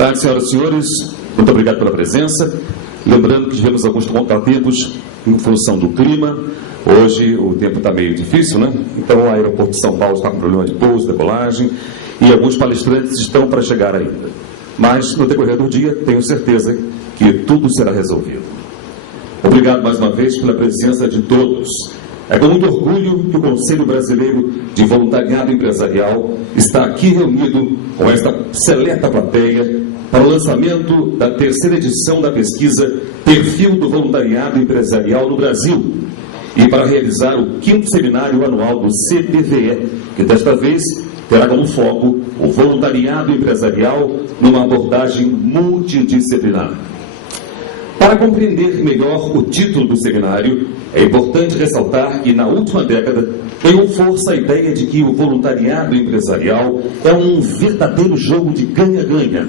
tarde, senhoras e senhores. Muito obrigado pela presença. Lembrando que tivemos alguns contratempos em função do clima. Hoje o tempo está meio difícil, né? Então o aeroporto de São Paulo está com problema de pouso, decolagem, e alguns palestrantes estão para chegar ainda. Mas no decorrer do dia, tenho certeza que tudo será resolvido. Obrigado mais uma vez pela presença de todos. É com muito orgulho que o Conselho Brasileiro de Voluntariado Empresarial está aqui reunido com esta seleta plateia para o lançamento da terceira edição da pesquisa Perfil do Voluntariado Empresarial no Brasil e para realizar o 5º seminário anual do CBVE, que desta vez terá como foco o voluntariado empresarial numa abordagem multidisciplinar. Para compreender melhor o título do seminário, é importante ressaltar que, na última década, ganhou força a ideia de que o voluntariado empresarial é um verdadeiro jogo de ganha-ganha.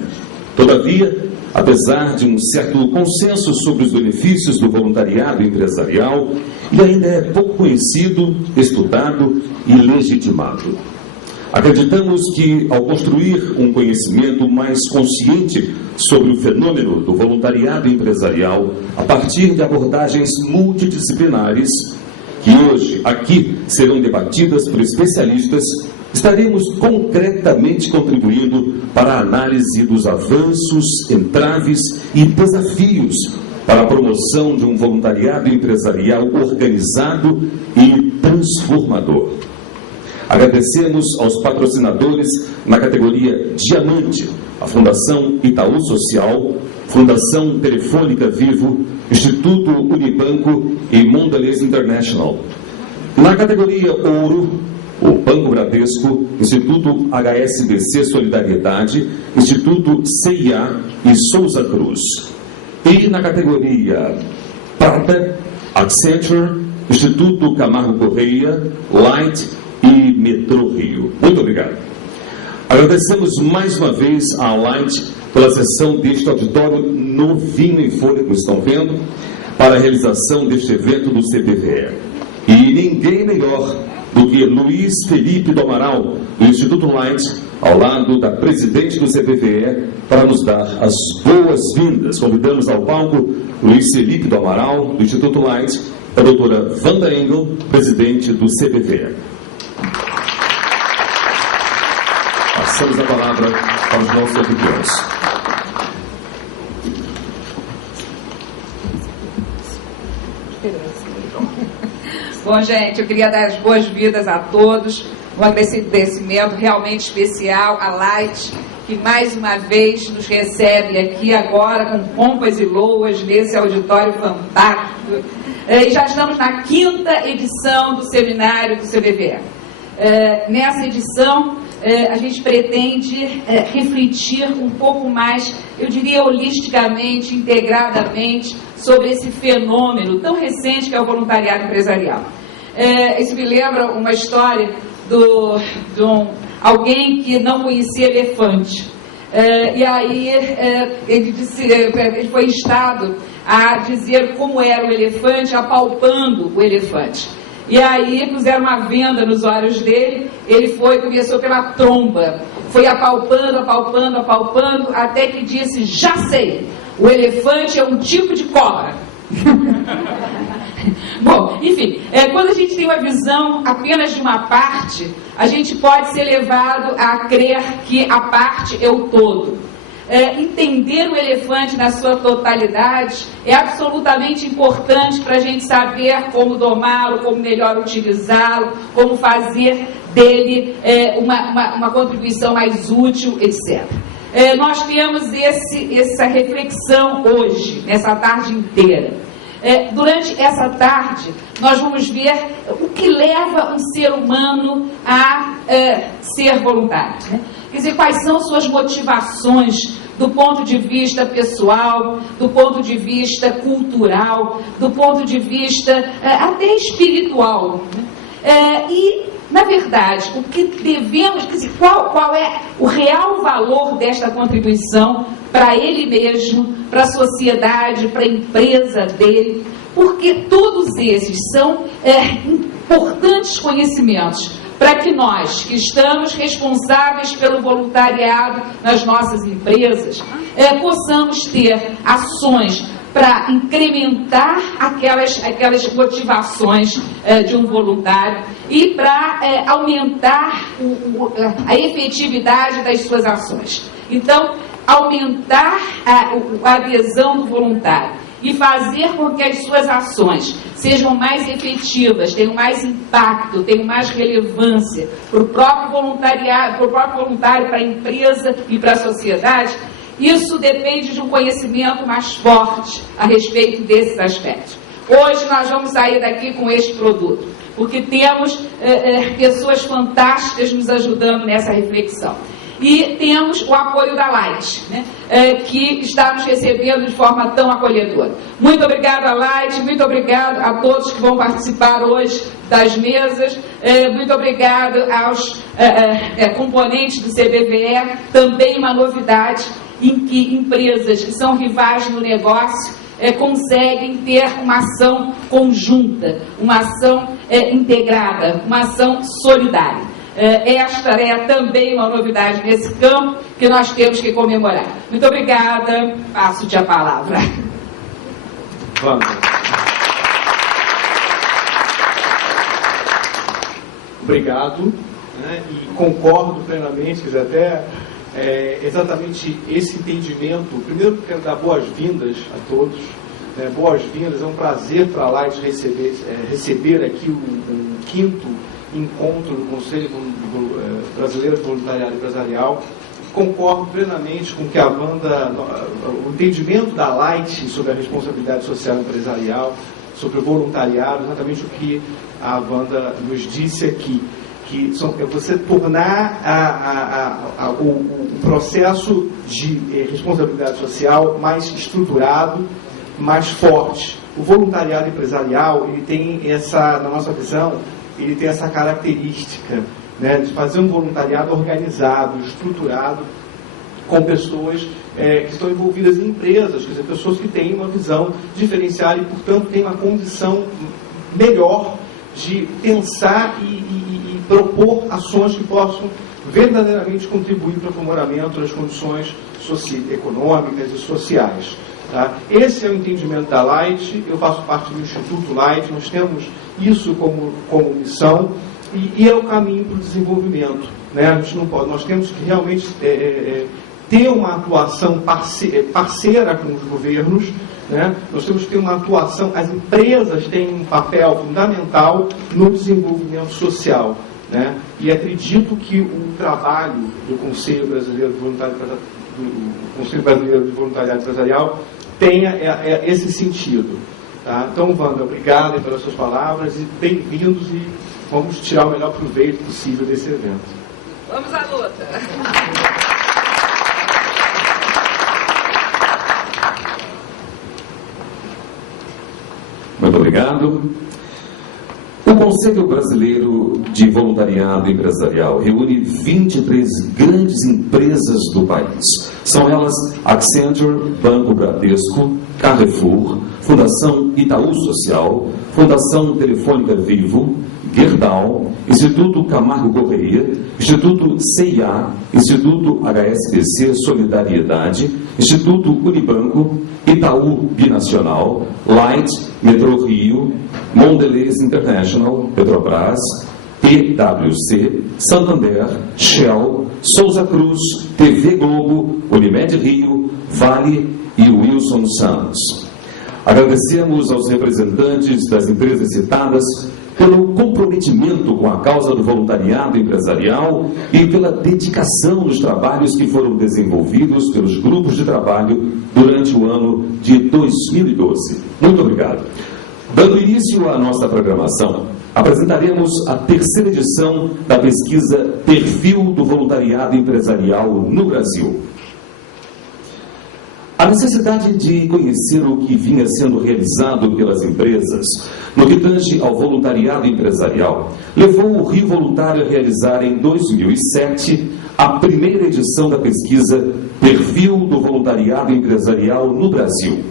Todavia, apesar de um certo consenso sobre os benefícios do voluntariado empresarial, ele ainda é pouco conhecido, estudado e legitimado. Acreditamos que, ao construir um conhecimento mais consciente sobre o fenômeno do voluntariado empresarial, a partir de abordagens multidisciplinares, que hoje aqui serão debatidas por especialistas, estaremos concretamente contribuindo para a análise dos avanços, entraves e desafios para a promoção de um voluntariado empresarial organizado e transformador. Agradecemos aos patrocinadores na categoria Diamante, a Fundação Itaú Social, Fundação Telefônica Vivo, Instituto Unibanco e Mondelez International. Na categoria Ouro, o Banco Bradesco, Instituto HSBC Solidariedade, Instituto CIA e Souza Cruz. E na categoria Prata, Accenture, Instituto Camargo Correia, Light e Metrô Rio. Muito obrigado. Agradecemos mais uma vez à Light pela cessão deste auditório novinho em folha, como estão vendo, para a realização deste evento do CBVE. E ninguém melhor do que Luiz Felipe do Amaral, do Instituto Light, ao lado da presidente do CBVE, para nos dar as boas-vindas. Convidamos ao palco Luiz Felipe do Amaral, do Instituto Light, a doutora Wanda Engel, presidente do CBVE. Passamos a palavra aos nossos anfitriões. Bom, gente, eu queria dar as boas-vindas a todos. Um agradecimento realmente especial à Light, que mais uma vez nos recebe aqui agora com pompas e loas nesse auditório fantástico. E já estamos na 5ª edição do seminário do CBVE. Nessa edição, a gente pretende refletir um pouco mais, eu diria holisticamente, integradamente, sobre esse fenômeno tão recente que é o voluntariado empresarial. Isso me lembra uma história de alguém que não conhecia elefante. E aí ele foi instado a dizer como era o elefante, apalpando o elefante. E aí puseram uma venda nos olhos dele, ele começou pela tromba, foi apalpando, até que disse: já sei, o elefante é um tipo de cobra. Bom, enfim, quando a gente tem uma visão apenas de uma parte, a gente pode ser levado a crer que a parte é o todo. Entender o elefante na sua totalidade é absolutamente importante para a gente saber como domá-lo, como melhor utilizá-lo, como fazer dele uma contribuição mais útil, etc. Nós temos essa reflexão hoje, nessa tarde inteira. Durante essa tarde, nós vamos ver o que leva um ser humano a ser voluntário, né? Quer dizer, quais são suas motivações do ponto de vista pessoal, do ponto de vista cultural, do ponto de vista até espiritual, né? E, na verdade, o que devemos, quer dizer, qual é o real valor desta contribuição para ele mesmo, para a sociedade, para a empresa dele, porque todos esses são importantes conhecimentos para que nós, que estamos responsáveis pelo voluntariado nas nossas empresas, possamos ter ações para incrementar aquelas motivações de um voluntário e para aumentar a efetividade das suas ações. Então, aumentar a adesão do voluntário e fazer com que as suas ações sejam mais efetivas, tenham mais impacto, tenham mais relevância para o próprio voluntário, para a empresa e para a sociedade. Isso depende de um conhecimento mais forte a respeito desses aspectos. Hoje nós vamos sair daqui com este produto, porque temos pessoas fantásticas nos ajudando nessa reflexão. E temos o apoio da Light, né, que está nos recebendo de forma tão acolhedora. Muito obrigada, Light, muito obrigado a todos que vão participar hoje das mesas, muito obrigado aos componentes do CBVE, também uma novidade em que empresas que são rivais no negócio conseguem ter uma ação conjunta, uma ação integrada, uma ação solidária. Esta é também uma novidade nesse campo que nós temos que comemorar. Muito obrigada, passo-te a palavra. Vamos. Obrigado, né, e concordo plenamente, quer dizer, até exatamente esse entendimento. Primeiro, quero dar boas-vindas a todos, boas-vindas, é um prazer para a Light receber aqui o quinto encontro do Conselho Brasileiro de Voluntariado Empresarial. Concordo plenamente com que a Wanda, o entendimento da Light sobre a responsabilidade social empresarial, sobre o voluntariado, exatamente o que a Wanda nos disse aqui, que é você tornar o processo de responsabilidade social mais estruturado, mais forte. O voluntariado empresarial, ele tem essa, na nossa visão, ele tem essa característica, né, de fazer um voluntariado organizado, estruturado, com pessoas que estão envolvidas em empresas, quer dizer, pessoas que têm uma visão diferenciada e, portanto, têm uma condição melhor de pensar e propor ações que possam verdadeiramente contribuir para o aprimoramento das condições econômicas e sociais. Tá? Esse é o entendimento da Light. Eu faço parte do Instituto Light, nós temos isso como missão e é o caminho para o desenvolvimento. Né? A gente não pode, nós temos que realmente ter uma atuação parceira com os governos, né? Nós temos que ter uma atuação, as empresas têm um papel fundamental no desenvolvimento social, né? E acredito que o trabalho do Conselho Brasileiro de Voluntariado Empresarial tenha esse sentido. Tá? Então, Wanda, obrigado pelas suas palavras e bem-vindos, e vamos tirar o melhor proveito possível desse evento. Vamos à luta! Muito obrigado. O Conselho Brasileiro de Voluntariado Empresarial reúne 23 grandes empresas do país. São elas Accenture, Banco Bradesco, Carrefour, Fundação Itaú Social, Fundação Telefônica Vivo, Gerdau, Instituto Camargo Correia, Instituto CIA, Instituto HSBC Solidariedade, Instituto Unibanco, Itaú Binacional, Light, Metrô Rio, Mondelez International, Petrobras, PwC, Santander, Shell, Souza Cruz, TV Globo, Unimed Rio, Vale e Wilson Santos. Agradecemos aos representantes das empresas citadas pelo comprometimento com a causa do voluntariado empresarial e pela dedicação nos trabalhos que foram desenvolvidos pelos grupos de trabalho durante o ano de 2012. Muito obrigado. Dando início à nossa programação, apresentaremos a terceira edição da pesquisa Perfil do Voluntariado Empresarial no Brasil. A necessidade de conhecer o que vinha sendo realizado pelas empresas no que tange ao voluntariado empresarial levou o Rio Voluntário a realizar em 2007 a primeira edição da pesquisa Perfil do Voluntariado Empresarial no Brasil.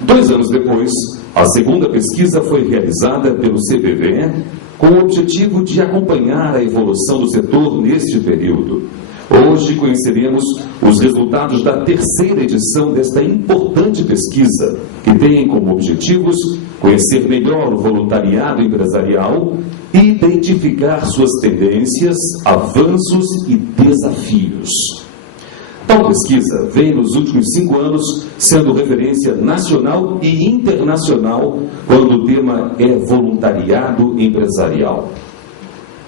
2 anos depois, a segunda pesquisa foi realizada pelo CBVE com o objetivo de acompanhar a evolução do setor neste período. Hoje conheceremos os resultados da 3ª edição desta importante pesquisa, que tem como objetivos conhecer melhor o voluntariado empresarial e identificar suas tendências, avanços e desafios. Tal pesquisa vem nos últimos 5 anos sendo referência nacional e internacional quando o tema é voluntariado empresarial.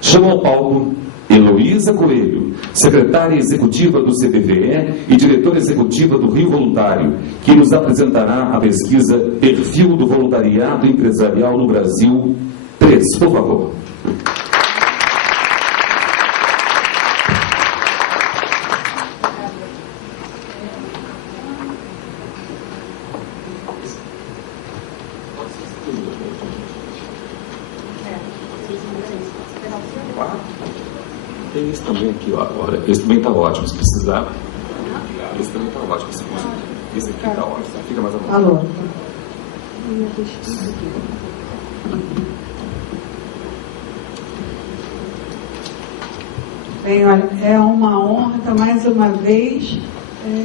Chamo ao palco Heloísa Coelho, secretária executiva do CBVE e diretora executiva do Rio Voluntário, que nos apresentará a pesquisa Perfil do Voluntariado Empresarial no Brasil 3, por favor. Tem esse também aqui, ó, agora. Esse também está ótimo, se precisar. Esse também está ótimo. Esse aqui está ótimo. Fica mais à vontade. Alô. Bem, olha, é uma honra estar mais uma vez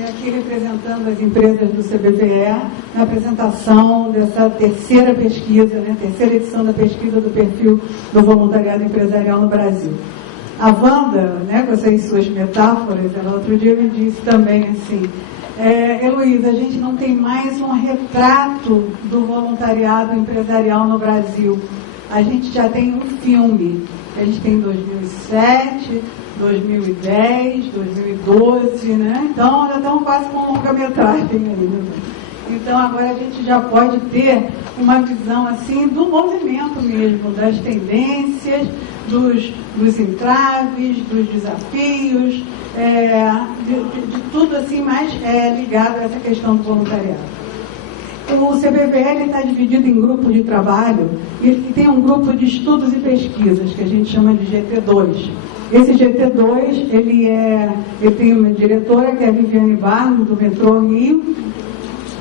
aqui representando as empresas do CBVE na apresentação dessa 3ª pesquisa, né, 3ª edição da pesquisa do perfil do voluntariado empresarial no Brasil. A Wanda, né, com essas suas metáforas, ela outro dia me disse também assim, Heloísa, a gente não tem mais um retrato do voluntariado empresarial no Brasil. A gente já tem um filme. A gente tem 2007, 2010, 2012, né? Então, já estamos quase com uma longa-metragem aí, né? Então, agora a gente já pode ter uma visão, assim, do movimento mesmo, das tendências, dos entraves, dos desafios, de tudo, assim, mais ligado a essa questão do voluntariado. O CBVE está dividido em grupos de trabalho e tem um grupo de estudos e pesquisas, que a gente chama de GT2. Esse GT2, ele tem uma diretora, que é a Viviane Barros, do Metrô Rio,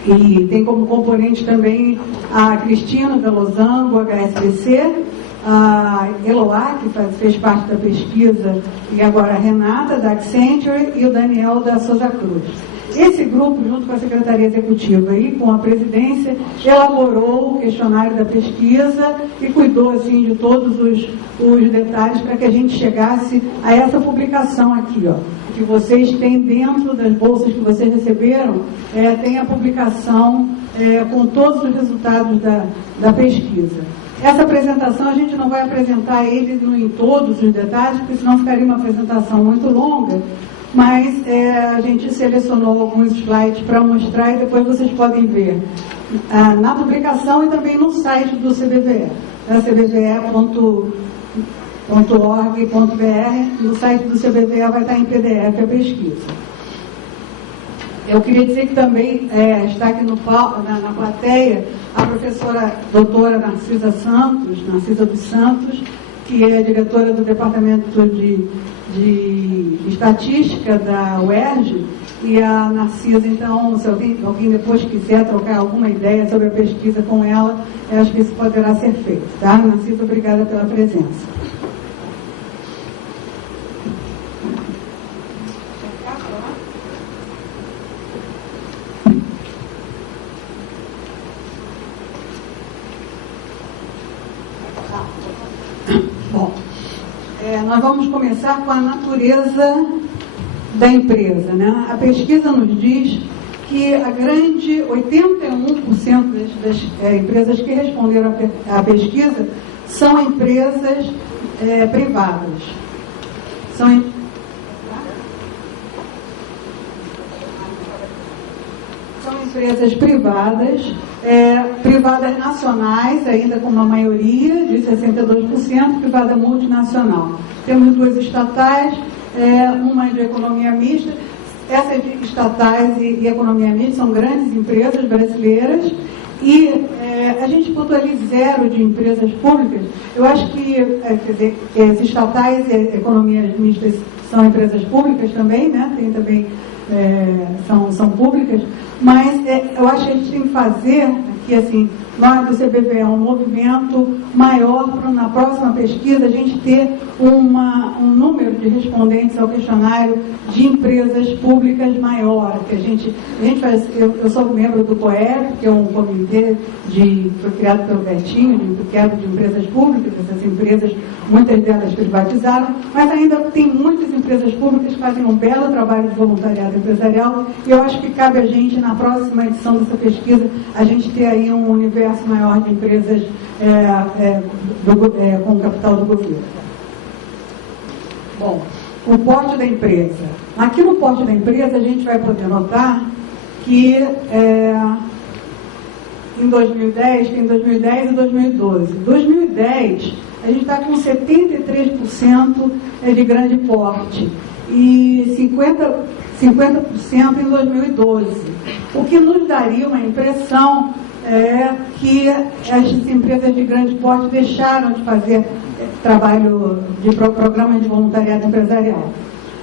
e tem como componente também a Cristina da Losango, HSBC, a Eloá, que fez parte da pesquisa, e agora a Renata, da Accenture, e o Daniel, da Souza Cruz. Esse grupo, junto com a Secretaria Executiva e com a Presidência, elaborou o questionário da pesquisa e cuidou, assim, de todos os detalhes para que a gente chegasse a essa publicação aqui, ó, que vocês têm dentro das bolsas que vocês receberam, tem a publicação com todos os resultados da pesquisa. Essa apresentação, a gente não vai apresentar ele em todos os detalhes, porque senão ficaria uma apresentação muito longa, mas a gente selecionou alguns slides para mostrar e depois vocês podem ver na publicação e também no site do CBVE, cbve.org.br. No site do CBVE vai estar em PDF a pesquisa. Eu queria dizer que também está aqui na plateia a professora doutora Narcisa dos Santos, que é diretora do Departamento de Estatística da UERJ, e a Narcisa, então, se alguém depois quiser trocar alguma ideia sobre a pesquisa com ela, eu acho que isso poderá ser feito, tá? Narcisa, obrigada pela presença. Bom, nós vamos começar com a natureza da empresa, né? A pesquisa nos diz que a grande 81% das empresas que responderam à pesquisa são empresas privadas. São empresas privadas, privadas nacionais, ainda com uma maioria de 62%, privada multinacional. Temos 2 estatais, uma de economia mista. Essas estatais e economia mista são grandes empresas brasileiras e a gente botou ali 0 de empresas públicas. Eu acho que, quer dizer, as estatais e economias mistas são empresas públicas também, né? Tem também, são públicas, mas eu acho que a gente tem que fazer aqui, assim, nós do CBVE, um movimento maior para na próxima pesquisa a gente ter um número de respondentes ao questionário de empresas públicas maior, que a gente faz, eu sou membro do COEP, que é um comitê foi criado pelo Betinho, de empresas públicas, essas empresas, muitas delas privatizaram, mas ainda tem muitas empresas públicas que fazem um belo trabalho de voluntariado empresarial, e eu acho que cabe a gente, na próxima edição dessa pesquisa, a gente ter aí um universo maior de empresas com capital do governo. Bom, o porte da empresa. Aqui no porte da empresa, a gente vai poder notar que em 2010, tem 2010 e 2012. 2010, a gente está com 73% de grande porte e 50% em 2012, o que nos daria uma impressão que as empresas de grande porte deixaram de fazer trabalho de programa de voluntariado empresarial.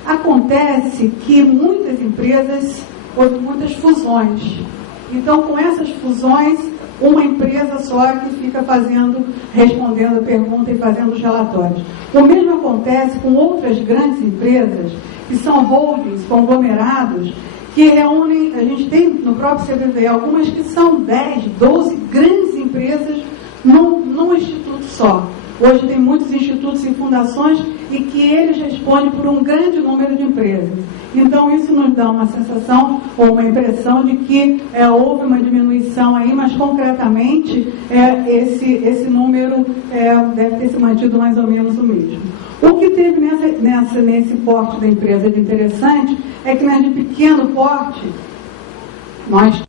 Acontece que muitas empresas, houve muitas fusões. Então, com essas fusões, uma empresa só que fica respondendo a pergunta e fazendo os relatórios. O mesmo acontece com outras grandes empresas, que são holdings, conglomerados, que reúnem, a gente tem no próprio CBVE algumas que são 10, 12 grandes empresas num instituto só. Hoje tem muitos institutos e fundações e que eles respondem por um grande número de empresas. Então, isso nos dá uma sensação ou uma impressão de que houve uma diminuição aí, mas concretamente esse número deve ter se mantido mais ou menos o mesmo. O que teve nesse porte da empresa de interessante é que nas de pequeno porte, nós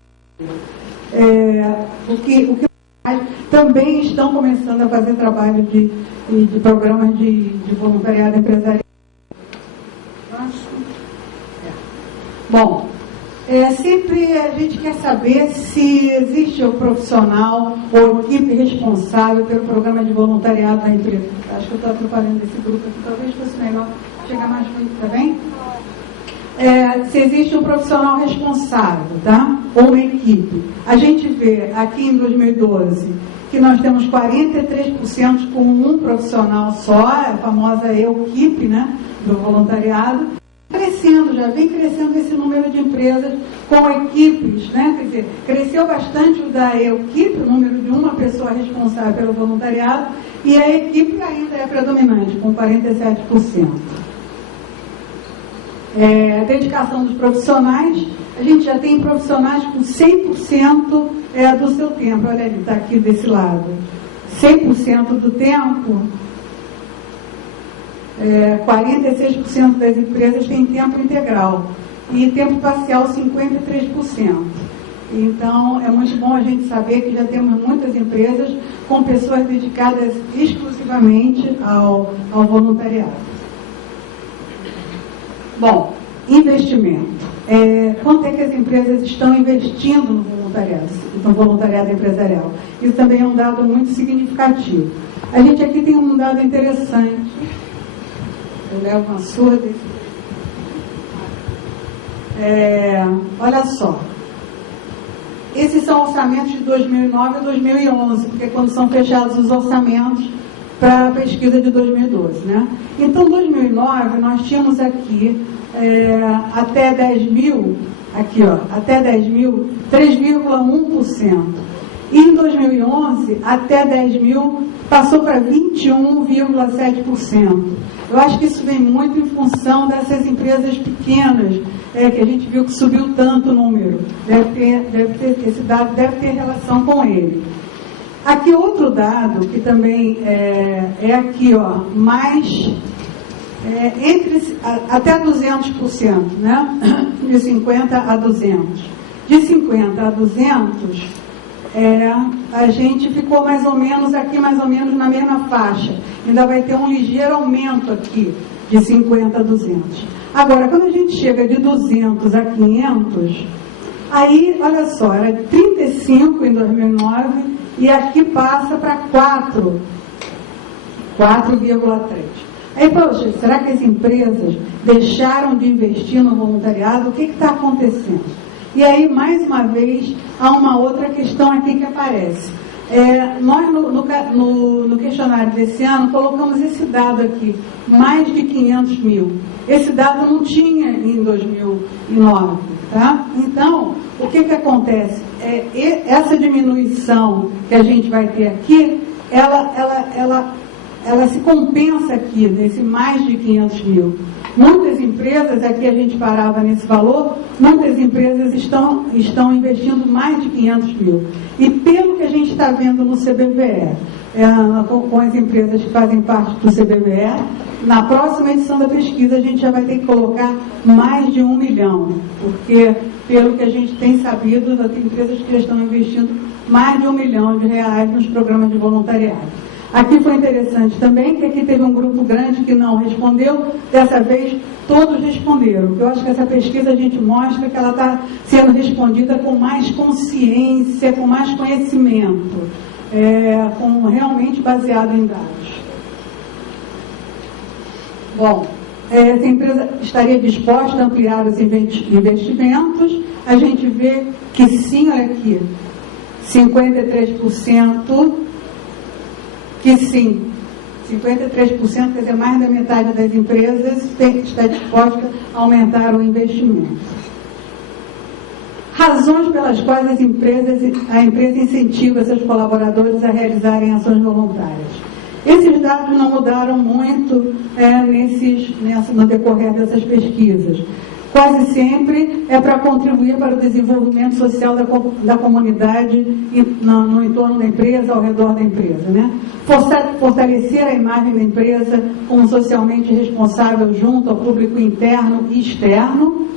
também estão começando a fazer trabalho de programas de voluntariado empresarial. Bom, sempre a gente quer saber se existe o profissional ou equipe responsável pelo programa de voluntariado da empresa. Acho que eu estou atrapalhando esse grupo aqui, talvez fosse melhor chegar mais junto, tá bem? Se existe um profissional responsável, tá? Ou uma equipe. A gente vê aqui em 2012 que nós temos 43% com um profissional só, a famosa equipe, né, do voluntariado, crescendo, já vem crescendo esse número de empresas com equipes, né? Quer dizer, cresceu bastante o da equipe, o número de uma pessoa responsável pelo voluntariado, e a equipe ainda é predominante, com 47%. A dedicação dos profissionais, a gente já tem profissionais com 100% do seu tempo. Olha ali, está aqui desse lado. 100% do tempo, 46% das empresas têm tempo integral e tempo parcial 53%. Então, é muito bom a gente saber que já temos muitas empresas com pessoas dedicadas exclusivamente ao voluntariado. Bom, investimento. Quanto é que as empresas estão investindo no voluntariado empresarial? Isso também é um dado muito significativo. A gente aqui tem um dado interessante. Eu levo uma surda. Olha só. Esses são orçamentos de 2009 e 2011, porque quando são fechados os orçamentos para a pesquisa de 2012, né? Então, em 2009, nós tínhamos aqui, até 10 mil, até 10 mil, 3,1%. E em 2011, até 10 mil, passou para 21,7%. Eu acho que isso vem muito em função dessas empresas pequenas, que a gente viu que subiu tanto o número. Esse dado deve ter relação com ele. Aqui outro dado, que também é aqui, mais até 200%, né? De 50 a 200. De 50 a 200, a gente ficou mais ou menos na mesma faixa. Ainda vai ter um ligeiro aumento aqui, de 50 a 200. Agora, quando a gente chega de 200 a 500, aí, olha só, era 35 em 2009 e aqui passa para 4,3. Aí, poxa, será que as empresas deixaram de investir no voluntariado? O que está acontecendo? E aí, mais uma vez, há uma outra questão aqui que aparece. Nós, no questionário desse ano, colocamos esse dado aqui, mais de 500 mil. Esse dado não tinha em 2009, tá? Então, o que acontece? Essa diminuição que a gente vai ter aqui, ela se compensa aqui, nesse mais de 500 mil. Muitas empresas, aqui a gente parava nesse valor, muitas empresas estão investindo mais de 500 mil. E pelo que a gente está vendo no CBVE, com as empresas que fazem parte do CBVE, na próxima edição da pesquisa a gente já vai ter que colocar mais de 1 milhão, porque pelo que a gente tem sabido, tem empresas que já estão investindo mais de R$1 milhão nos programas de voluntariado. Aqui foi interessante também que aqui teve um grupo grande que não respondeu, dessa vez todos responderam. Eu acho que essa pesquisa a gente mostra que ela está sendo respondida com mais consciência, com mais conhecimento, realmente baseado em dados. Bom, essa empresa estaria disposta a ampliar os investimentos. A gente vê que sim, olha aqui, 53%, que sim, 53%, quer dizer, mais da metade das empresas está disposta a aumentar o investimento. Razões pelas quais a empresa incentiva seus colaboradores a realizarem ações voluntárias. Esses dados não mudaram muito no decorrer dessas pesquisas. Quase sempre é para contribuir para o desenvolvimento social da comunidade no entorno da empresa, ao redor da empresa, né? Fortalecer a imagem da empresa como socialmente responsável junto ao público interno e externo.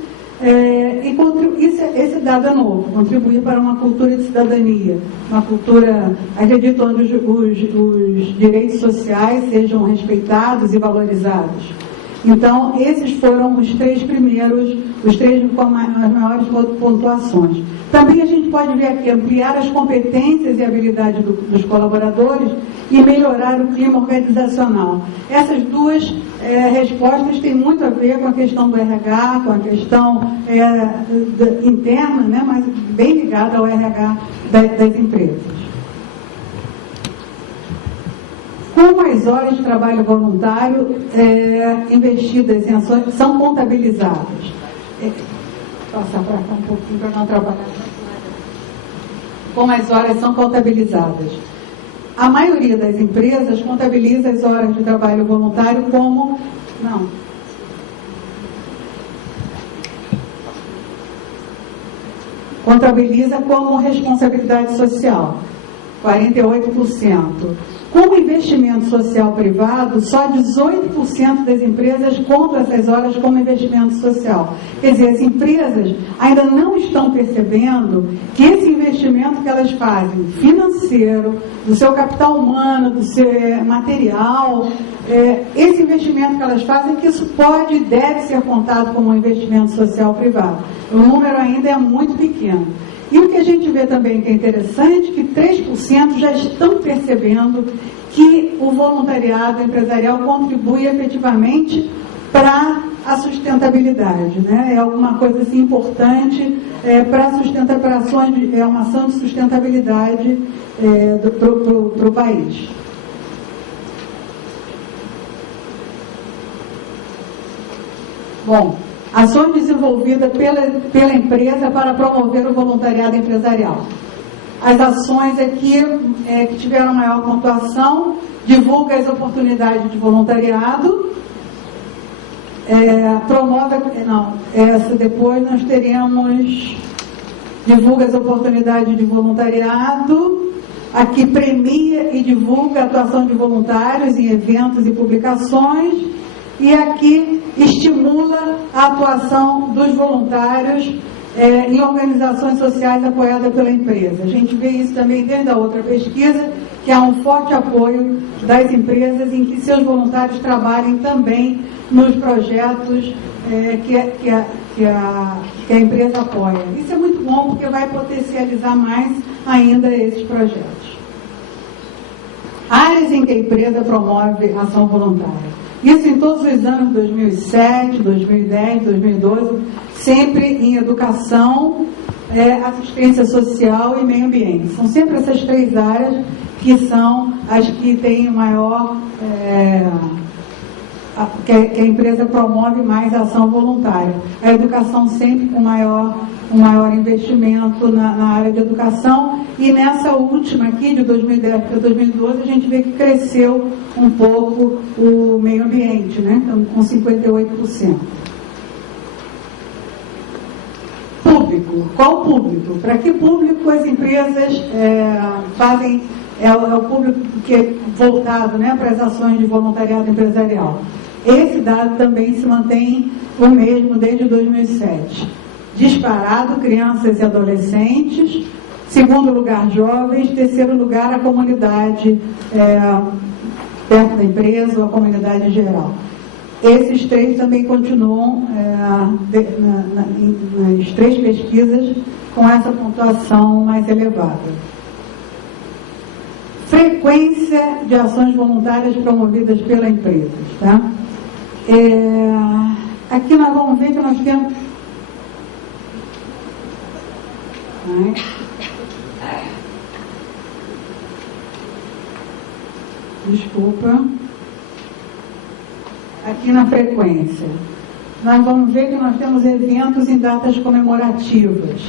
Esse dado é novo, contribuir para uma cultura de cidadania, uma cultura, acredito, onde os direitos sociais sejam respeitados e valorizados. Então, esses foram os três primeiros, os três com as maiores pontuações. Também a gente pode ver aqui, ampliar as competências e habilidades dos colaboradores e melhorar o clima organizacional. Essas duas respostas têm muito a ver com a questão do RH, com a questão interna, né, mas bem ligada ao RH das empresas. Como as horas de trabalho voluntário investidas em ações são contabilizadas? Passar para cá um pouquinho para não trabalhar. Como as horas são contabilizadas? A maioria das empresas contabiliza as horas de trabalho voluntário como... Não. Contabiliza como responsabilidade social, 48%. Como investimento social privado, só 18% das empresas contam essas horas como investimento social. Quer dizer, as empresas ainda não estão percebendo que esse investimento que elas fazem, financeiro, do seu capital humano, do seu material, esse investimento que elas fazem, que isso pode e deve ser contado como um investimento social privado. O número ainda é muito pequeno. E o que a gente vê também que é interessante, que 3% já estão percebendo que o voluntariado empresarial contribui efetivamente para a sustentabilidade, né? É alguma coisa assim importante para ações, é uma ação de sustentabilidade para o país. Bom, ações desenvolvidas pela empresa para promover o voluntariado empresarial. As ações aqui que tiveram maior pontuação, divulga as oportunidades de voluntariado, depois nós teremos divulga as oportunidades de voluntariado, aqui premia e divulga a atuação de voluntários em eventos e publicações, e aqui estimula a atuação dos voluntários em organizações sociais apoiadas pela empresa. A gente vê isso também desde a outra pesquisa, que há um forte apoio das empresas em que seus voluntários trabalhem também nos projetos que a empresa apoia. Isso é muito bom porque vai potencializar mais ainda esses projetos. Áreas em que a empresa promove ação voluntária. Isso em todos os anos, 2007, 2010, 2012, sempre em educação, assistência social e meio ambiente. São sempre essas 3 áreas que são as que têm maior, que a empresa promove mais a ação voluntária. A educação sempre com um maior investimento na área de educação, e nessa última aqui, de 2010 para 2012, a gente vê que cresceu um pouco o meio ambiente, né? Então, com 58%. Público. Qual público? Para que público as empresas fazem? É o público que é voltado, né, para as ações de voluntariado empresarial. Esse dado também se mantém o mesmo desde 2007. Disparado, crianças e adolescentes. Segundo lugar, jovens. Terceiro lugar, a comunidade perto da empresa ou a comunidade em geral. Esses 3 também continuam nas 3 pesquisas com essa pontuação mais elevada. Frequência de ações voluntárias promovidas pela empresa. Tá? Aqui nós vamos ver que nós temos... Desculpa. Aqui na frequência. Nós vamos ver que nós temos eventos em datas comemorativas.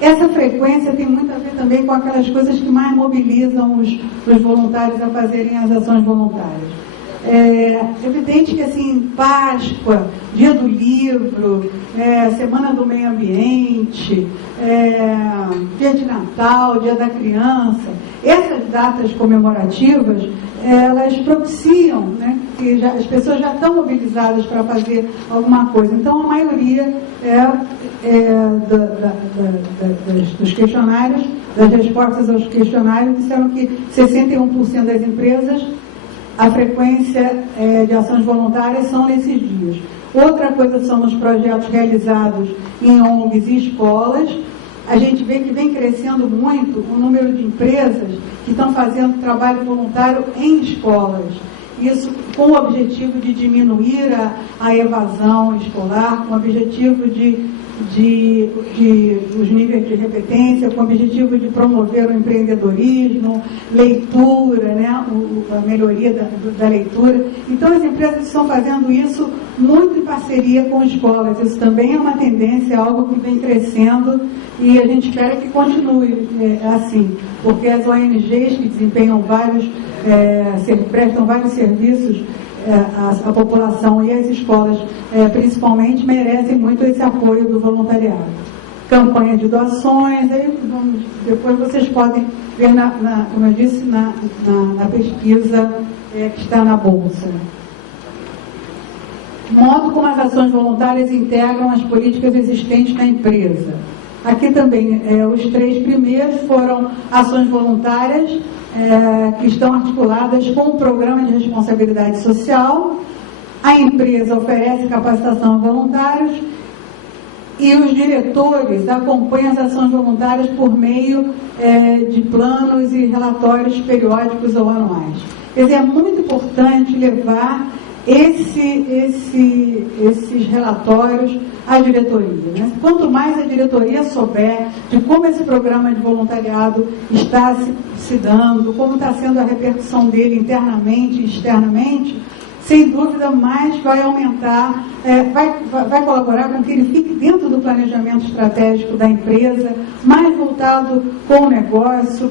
Essa frequência tem muito a ver também com aquelas coisas que mais mobilizam os voluntários a fazerem as ações voluntárias. É evidente que, assim, Páscoa, Dia do Livro, Semana do Meio Ambiente, Dia de Natal, Dia da Criança, essas datas comemorativas, elas propiciam, né, que as pessoas já estão mobilizadas para fazer alguma coisa. Então, a maioria dos questionários, das respostas aos questionários, disseram que 61% das empresas, a frequência de ações voluntárias são nesses dias. Outra coisa são os projetos realizados em ONGs e escolas. A gente vê que vem crescendo muito o número de empresas que estão fazendo trabalho voluntário em escolas. Isso com o objetivo de diminuir a evasão escolar, com o objetivo de os níveis de repetência, com o objetivo de promover o empreendedorismo, leitura, né, a melhoria da leitura. Então, as empresas estão fazendo isso muito em parceria com escolas. Isso também é uma tendência, algo que vem crescendo, e a gente espera que continue assim, porque as ONGs que desempenham prestam vários serviços à população e as escolas, principalmente, merecem muito esse apoio do voluntariado. Campanha de doações, aí depois vocês podem ver, como eu disse, na pesquisa que está na Bolsa. Modo como as ações voluntárias integram as políticas existentes na empresa. Aqui também, os 3 primeiros foram ações voluntárias que estão articuladas com o programa de responsabilidade social. A empresa oferece capacitação a voluntários e os diretores acompanham as ações voluntárias por meio de planos e relatórios periódicos ou anuais. Quer dizer, é muito importante levar esses relatórios à diretoria, né? Quanto mais a diretoria souber de como esse programa de voluntariado está se dando, como está sendo a repercussão dele internamente e externamente, sem dúvida mais vai aumentar, vai colaborar com que ele fique dentro do planejamento estratégico da empresa, mais voltado com o negócio,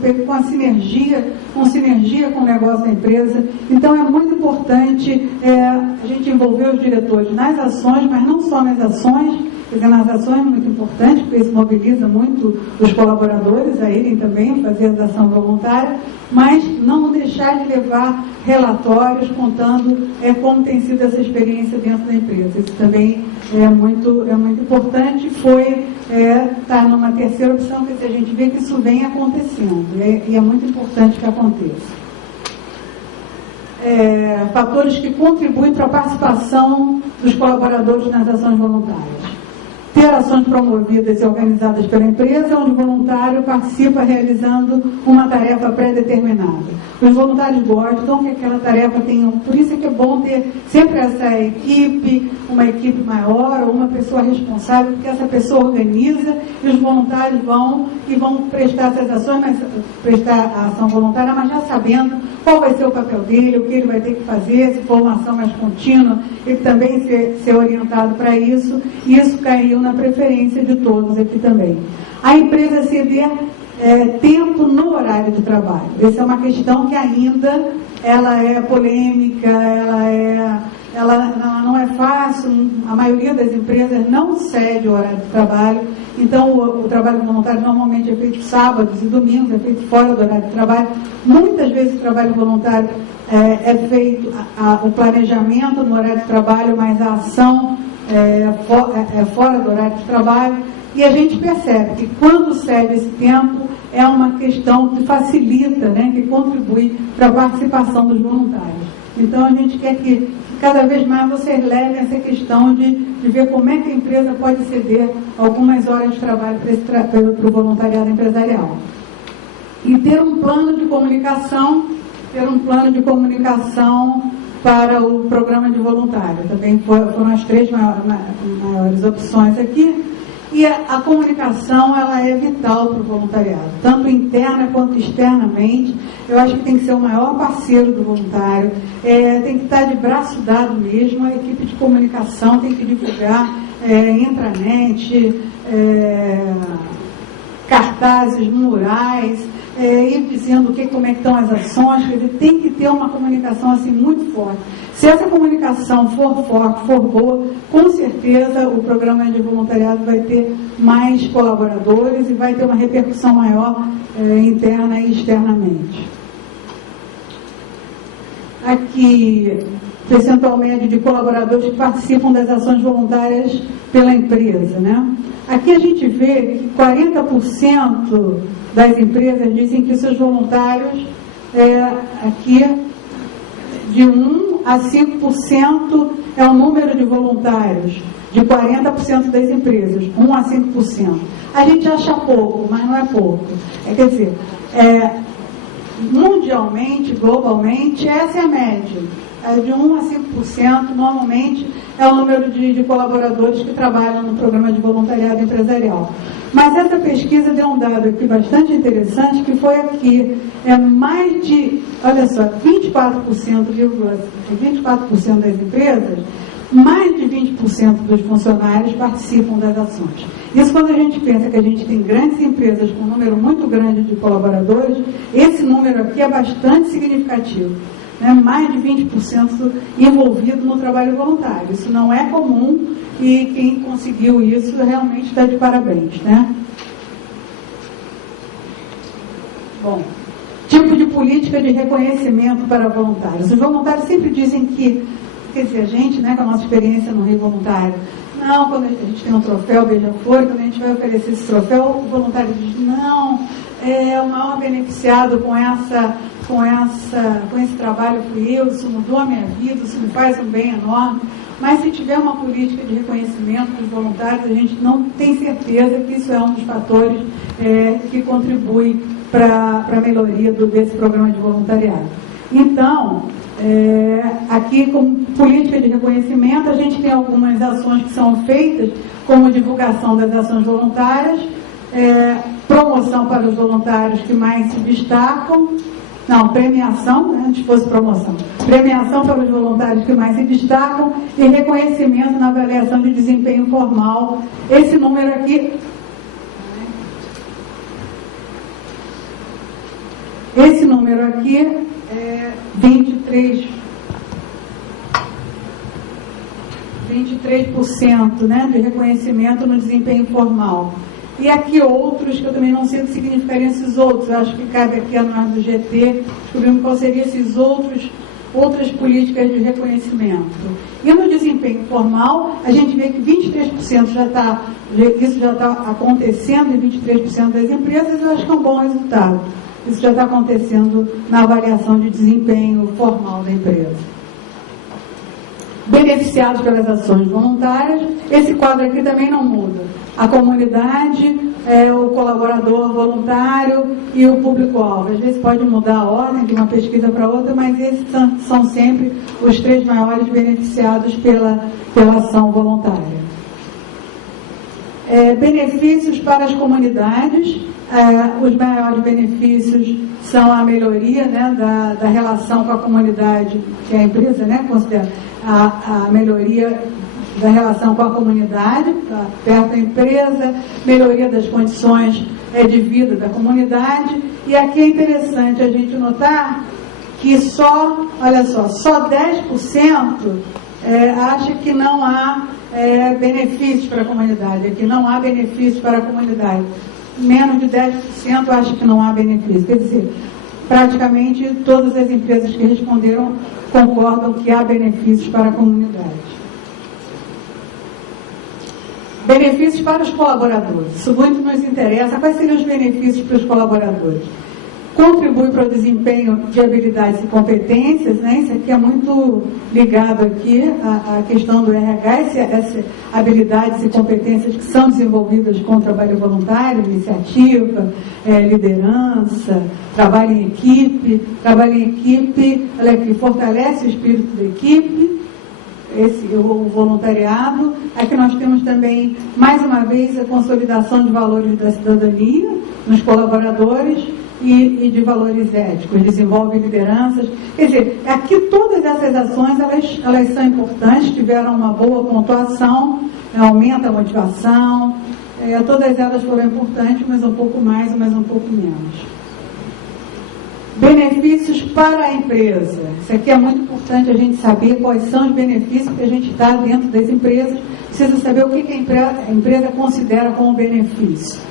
com sinergia com o negócio da empresa. Então, é muito importante a gente envolver os diretores nas ações, mas não só nas ações. Quer dizer, nas ações é muito importante, porque isso mobiliza muito os colaboradores a irem também fazer a ação voluntária, mas não deixar de levar relatórios contando como tem sido essa experiência dentro da empresa. Isso também é muito importante. Está numa terceira opção, que a gente vê que isso vem acontecendo, e é muito importante que aconteça. Fatores que contribuem para a participação dos colaboradores nas ações voluntárias. ter ações promovidas e organizadas pela empresa, onde o voluntário participa realizando uma tarefa pré-determinada. Os voluntários gostam que aquela tarefa tenha, por isso é que é bom ter sempre essa equipe, uma equipe maior ou uma pessoa responsável, porque essa pessoa organiza e os voluntários vão prestar essas ações, prestar a ação voluntária, mas já sabendo qual vai ser o papel dele, o que ele vai ter que fazer, se for uma ação mais contínua, ele também ser orientado para isso, e isso caiu na preferência de todos aqui também. A empresa ceder tempo no horário de trabalho. Essa é uma questão que ainda ela é polêmica, ela não é fácil, a maioria das empresas não cede o horário de trabalho, então o trabalho voluntário normalmente é feito sábados e domingos, é feito fora do horário de trabalho. Muitas vezes o trabalho voluntário é feito, o planejamento no horário de trabalho, mas a ação é fora do horário de trabalho, e a gente percebe que quando cede esse tempo é uma questão que facilita, né, que contribui para a participação dos voluntários. Então a gente quer que cada vez mais vocês levem essa questão de ver como é que a empresa pode ceder algumas horas de trabalho para o voluntariado empresarial. E ter um plano de comunicação para o programa de voluntário. Também foram as três maiores opções aqui. E a comunicação, ela é vital para o voluntariado, tanto interna quanto externamente. Eu acho que tem que ser o maior parceiro do voluntário, tem que estar de braço dado mesmo, a equipe de comunicação tem que divulgar intranet, cartazes, murais, ir dizendo como é que estão as ações, quer dizer, tem que ter uma comunicação assim muito forte. Se essa comunicação for forte, for boa, com certeza o programa de voluntariado vai ter mais colaboradores e vai ter uma repercussão maior interna e externamente. Aqui, percentual médio de colaboradores que participam das ações voluntárias pela empresa, né? Aqui a gente vê que 40% das empresas dizem que seus voluntários, aqui, de 1 a 5% é o número de voluntários, de 40% das empresas, 1 a 5%. A gente acha pouco, mas não é pouco. Quer dizer, mundialmente, globalmente, essa é a média. De 1 a 5%, normalmente, é o número de colaboradores que trabalham no programa de voluntariado empresarial. Mas essa pesquisa deu um dado aqui bastante interessante, que foi aqui, mais de, olha só, 24% das empresas, mais de 20% dos funcionários participam das ações. Isso quando a gente pensa que a gente tem grandes empresas com um número muito grande de colaboradores, esse número aqui é bastante significativo. Mais de 20% envolvido no trabalho voluntário. Isso não é comum e quem conseguiu isso realmente está de parabéns, né? Bom, tipo de política de reconhecimento para voluntários. Os voluntários sempre dizem que, quer dizer, a gente, né, com a nossa experiência no Rio Voluntário, não, quando a gente tem um troféu Beija-Flor, quando a gente vai oferecer esse troféu, o voluntário diz, não, o maior beneficiado com esse trabalho fui eu, isso mudou a minha vida, isso me faz um bem enorme. Mas se tiver uma política de reconhecimento dos voluntários, a gente não tem certeza que isso é um dos fatores que contribui para a melhoria desse programa de voluntariado. Então, aqui, como política de reconhecimento, a gente tem algumas ações que são feitas, como divulgação das ações voluntárias, promoção para os voluntários que mais se destacam, premiação, né, antes fosse promoção, premiação para os voluntários que mais se destacam e reconhecimento na avaliação de desempenho formal. Esse número aqui, é 23%, né, de reconhecimento no desempenho formal. E aqui outros, que eu também não sei o que significariam esses outros. Eu acho que cabe aqui a nós do GT, descobrimos qual seriam esses outras políticas de reconhecimento. E no desempenho formal, a gente vê que 23% isso já está acontecendo em 23% das empresas, eu acho que é um bom resultado. Isso já está acontecendo na avaliação de desempenho formal da empresa. beneficiados pelas ações voluntárias. Esse quadro aqui também não muda. A comunidade, o colaborador voluntário e o público-alvo. Às vezes pode mudar a ordem de uma pesquisa para outra, mas esses são sempre os 3 maiores beneficiados pela ação voluntária. Benefícios para as comunidades. Os maiores benefícios são a melhoria, né, da relação com a comunidade, que a empresa, né, considera a melhoria da relação com a comunidade, perto da empresa, melhoria das condições de vida da comunidade. E aqui é interessante a gente notar que só 10% acha que não há benefícios para a comunidade, aqui não há benefícios para a comunidade. Menos de 10% acha que não há benefício. Quer dizer, praticamente todas as empresas que responderam concordam que há benefícios para a comunidade. Benefícios para os colaboradores. Isso muito nos interessa. Quais seriam os benefícios para os colaboradores? Contribui para o desempenho de habilidades e competências, né? Isso aqui é muito ligado aqui à questão do RH, essas habilidades e competências que são desenvolvidas com o trabalho voluntário, iniciativa, liderança, trabalho em equipe. Trabalho em equipe, olha aqui, fortalece o espírito da equipe, o voluntariado. Aqui nós temos também, mais uma vez, a consolidação de valores da cidadania nos colaboradores e de valores éticos, desenvolve lideranças. Quer dizer, aqui todas essas ações, elas são importantes, tiveram uma boa pontuação, aumenta a motivação, todas elas foram importantes, mas um pouco mais, mas um pouco menos. Benefícios para a empresa. Isso aqui é muito importante a gente saber quais são os benefícios que a gente dá dentro das empresas. Precisa saber o que a empresa considera como benefício.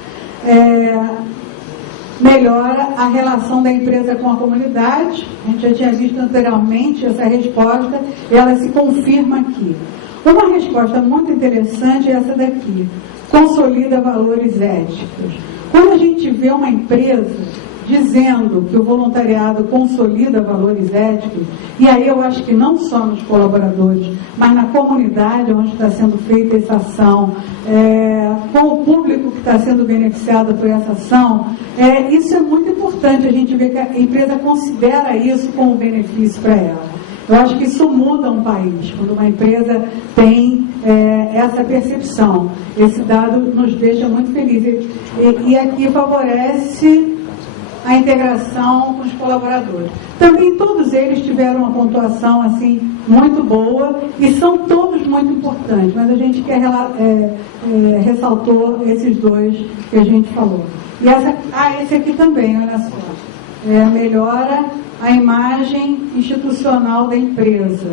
Melhora a relação da empresa com a comunidade. A gente já tinha visto anteriormente essa resposta, ela se confirma aqui. Uma resposta muito interessante é essa daqui: consolida valores éticos. Quando a gente vê uma empresa dizendo que o voluntariado consolida valores éticos, e aí eu acho que não só nos colaboradores, mas na comunidade onde está sendo feita essa ação, com o público que está sendo beneficiado por essa ação, isso é muito importante, a gente vê que a empresa considera isso como benefício para ela. Eu acho que isso muda um país, quando uma empresa tem essa percepção. Esse dado nos deixa muito felizes. E aqui favorece a integração com os colaboradores. Também todos eles tiveram uma pontuação assim muito boa e são todos muito importantes, mas a gente ressaltou esses 2 que a gente falou. E esse aqui também, olha só, melhora a imagem institucional da empresa.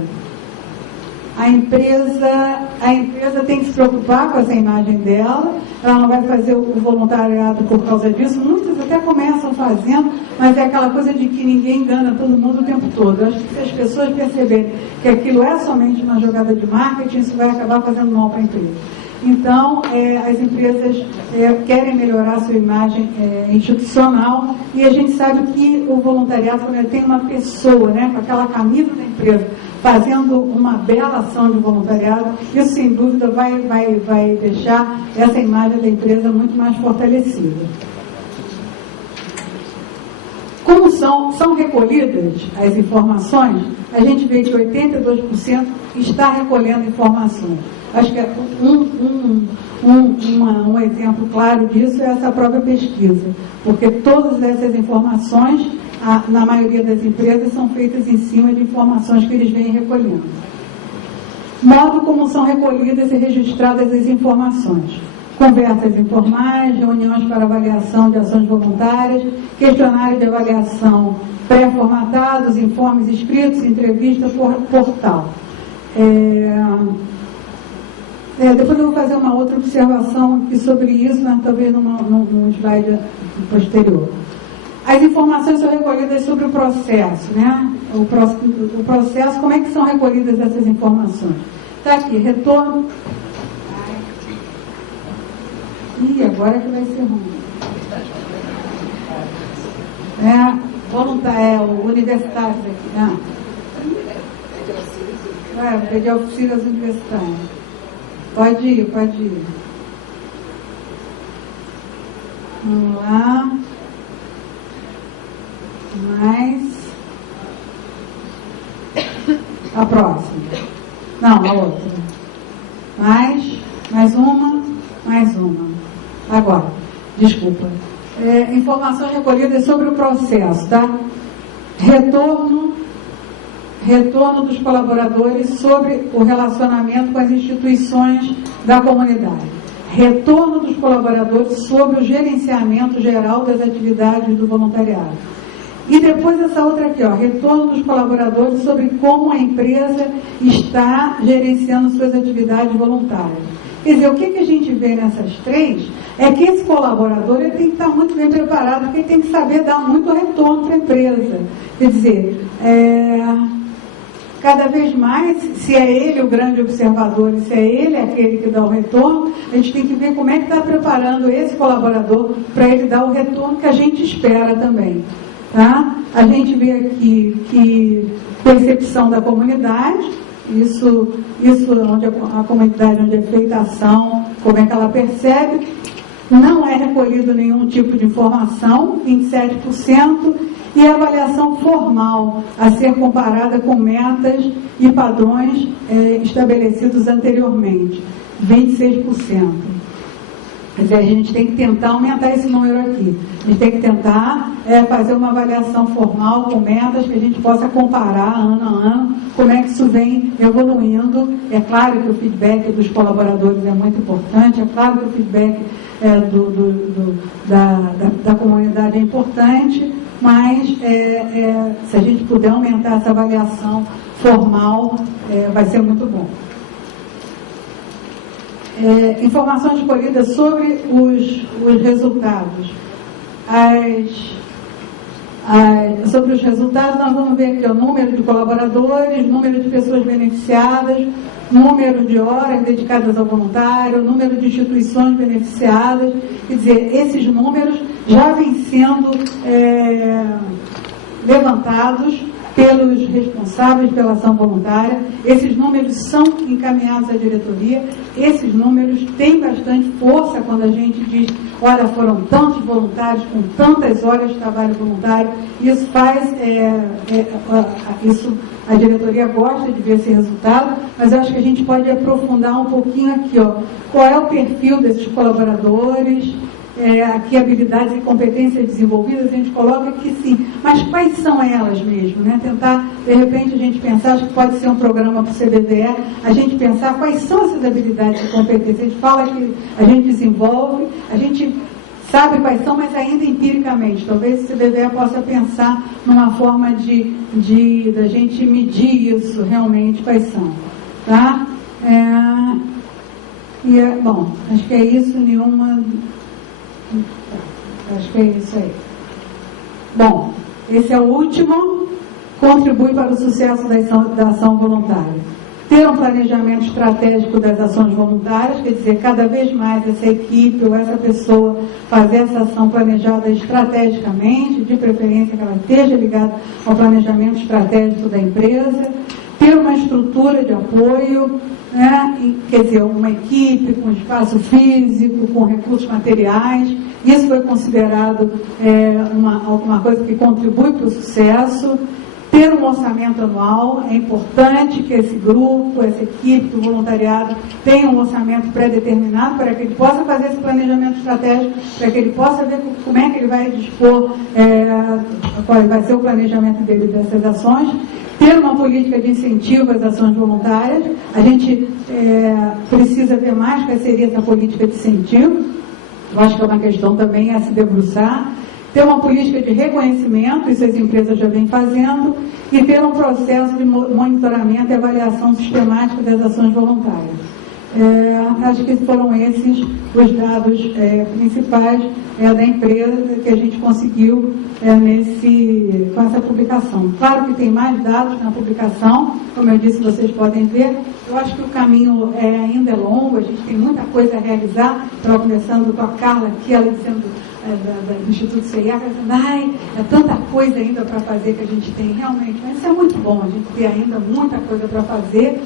A empresa tem que se preocupar com essa imagem dela, ela não vai fazer o voluntariado por causa disso. Muitas até começam fazendo, mas é aquela coisa de que ninguém engana todo mundo o tempo todo. Eu acho que se as pessoas perceberem que aquilo é somente uma jogada de marketing, isso vai acabar fazendo mal para a empresa. Então, as empresas querem melhorar a sua imagem institucional, e a gente sabe que o voluntariado, quando tem uma pessoa, né, com aquela camisa da empresa, fazendo uma bela ação de voluntariado, isso sem dúvida vai deixar essa imagem da empresa muito mais fortalecida. Como são recolhidas as informações, a gente vê que 82% está recolhendo informações. Acho que um exemplo claro disso é essa própria pesquisa, porque todas essas informações, na maioria das empresas, são feitas em cima de informações que eles vêm recolhendo. Modo como são recolhidas e registradas as informações: conversas informais, reuniões para avaliação de ações voluntárias, questionários de avaliação pré-formatados, informes escritos, entrevista por portal. Depois eu vou fazer uma outra observação aqui sobre isso, mas talvez num slide posterior. As informações são recolhidas sobre o processo, né? O processo, como é que são recolhidas essas informações? Está aqui, retorno. Ih, agora que vai ser ruim. Voluntário, universitários aqui. Vai, vou pedir auxílio aos universitários. Pode ir, pode ir. Vamos lá. Mais. A próxima. Não, a outra. Mais uma. Agora, desculpa. Informações recolhidas sobre o processo, tá? Retorno dos colaboradores sobre o relacionamento com as instituições da comunidade. Retorno dos colaboradores sobre o gerenciamento geral das atividades do voluntariado. E depois essa outra aqui, ó, retorno dos colaboradores sobre como a empresa está gerenciando suas atividades voluntárias. Quer dizer, o que a gente vê nessas três é que esse colaborador ele tem que estar muito bem preparado, porque ele tem que saber dar muito retorno para a empresa. Quer dizer, cada vez mais, se é ele o grande observador e se é ele aquele que dá o retorno, a gente tem que ver como é que está preparando esse colaborador para ele dar o retorno que a gente espera também. Tá? A gente vê aqui que percepção da comunidade, isso onde a comunidade onde é feita a ação, como é que ela percebe, não é recolhido nenhum tipo de informação, 27%, e a avaliação formal a ser comparada com metas e padrões estabelecidos anteriormente, 26%. Quer dizer, a gente tem que tentar aumentar esse número aqui. A gente tem que tentar fazer uma avaliação formal com metas que a gente possa comparar ano a ano como é que isso vem evoluindo. É claro que o feedback dos colaboradores é muito importante, é claro que o feedback da comunidade é importante, mas se a gente puder aumentar essa avaliação formal, vai ser muito bom. Informações colhidas sobre os resultados. Sobre os resultados, nós vamos ver aqui o número de colaboradores, número de pessoas beneficiadas, número de horas dedicadas ao voluntário, número de instituições beneficiadas. Quer dizer, esses números já vêm sendo levantados pelos responsáveis pela ação voluntária. Esses números são encaminhados à diretoria. Esses números têm bastante força quando a gente diz, olha, foram tantos voluntários com tantas horas de trabalho voluntário. Isso faz, a diretoria gosta de ver esse resultado, mas eu acho que a gente pode aprofundar um pouquinho aqui, ó, qual é o perfil desses colaboradores, aqui habilidades e competências desenvolvidas, a gente coloca aqui sim, mas quais são elas mesmo, né? Tentar, de repente, a gente pensar, acho que pode ser um programa para o CBVE, a gente pensar quais são essas habilidades e competências. A gente fala que a gente desenvolve, a gente sabe quais são, mas ainda empiricamente. Talvez o CBVE possa pensar numa forma da gente medir isso realmente, quais são. Tá? Bom, acho que é isso, acho que é isso aí. Bom, esse é o último, contribui para o sucesso da ação voluntária. Ter um planejamento estratégico das ações voluntárias, quer dizer, cada vez mais essa equipe ou essa pessoa fazer essa ação planejada estrategicamente, de preferência que ela esteja ligada ao planejamento estratégico da empresa. Ter uma estrutura de apoio, né? Quer dizer, uma equipe com espaço físico, com recursos materiais. Isso foi considerado alguma coisa que contribui para o sucesso. Ter um orçamento anual, é importante que esse grupo, essa equipe do voluntariado tenha um orçamento pré-determinado para que ele possa fazer esse planejamento estratégico, para que ele possa ver como é que ele vai dispor, qual vai ser o planejamento dele dessas ações. Ter uma política de incentivo às ações voluntárias. A gente precisa ver mais qual seria essa política de incentivo. Eu acho que é uma questão também a se debruçar. Ter uma política de reconhecimento, isso as empresas já vêm fazendo, e ter um processo de monitoramento e avaliação sistemática das ações voluntárias. Acho que foram esses os dados principais da empresa que a gente conseguiu com essa publicação. Claro que tem mais dados na publicação, como eu disse, vocês podem ver. Eu acho que o caminho ainda é longo, a gente tem muita coisa a realizar. Estava conversando com a Carla aqui, ela dizendo do Instituto CIA, ai, é tanta coisa ainda para fazer que a gente tem realmente, mas isso é muito bom, a gente tem ainda muita coisa para fazer,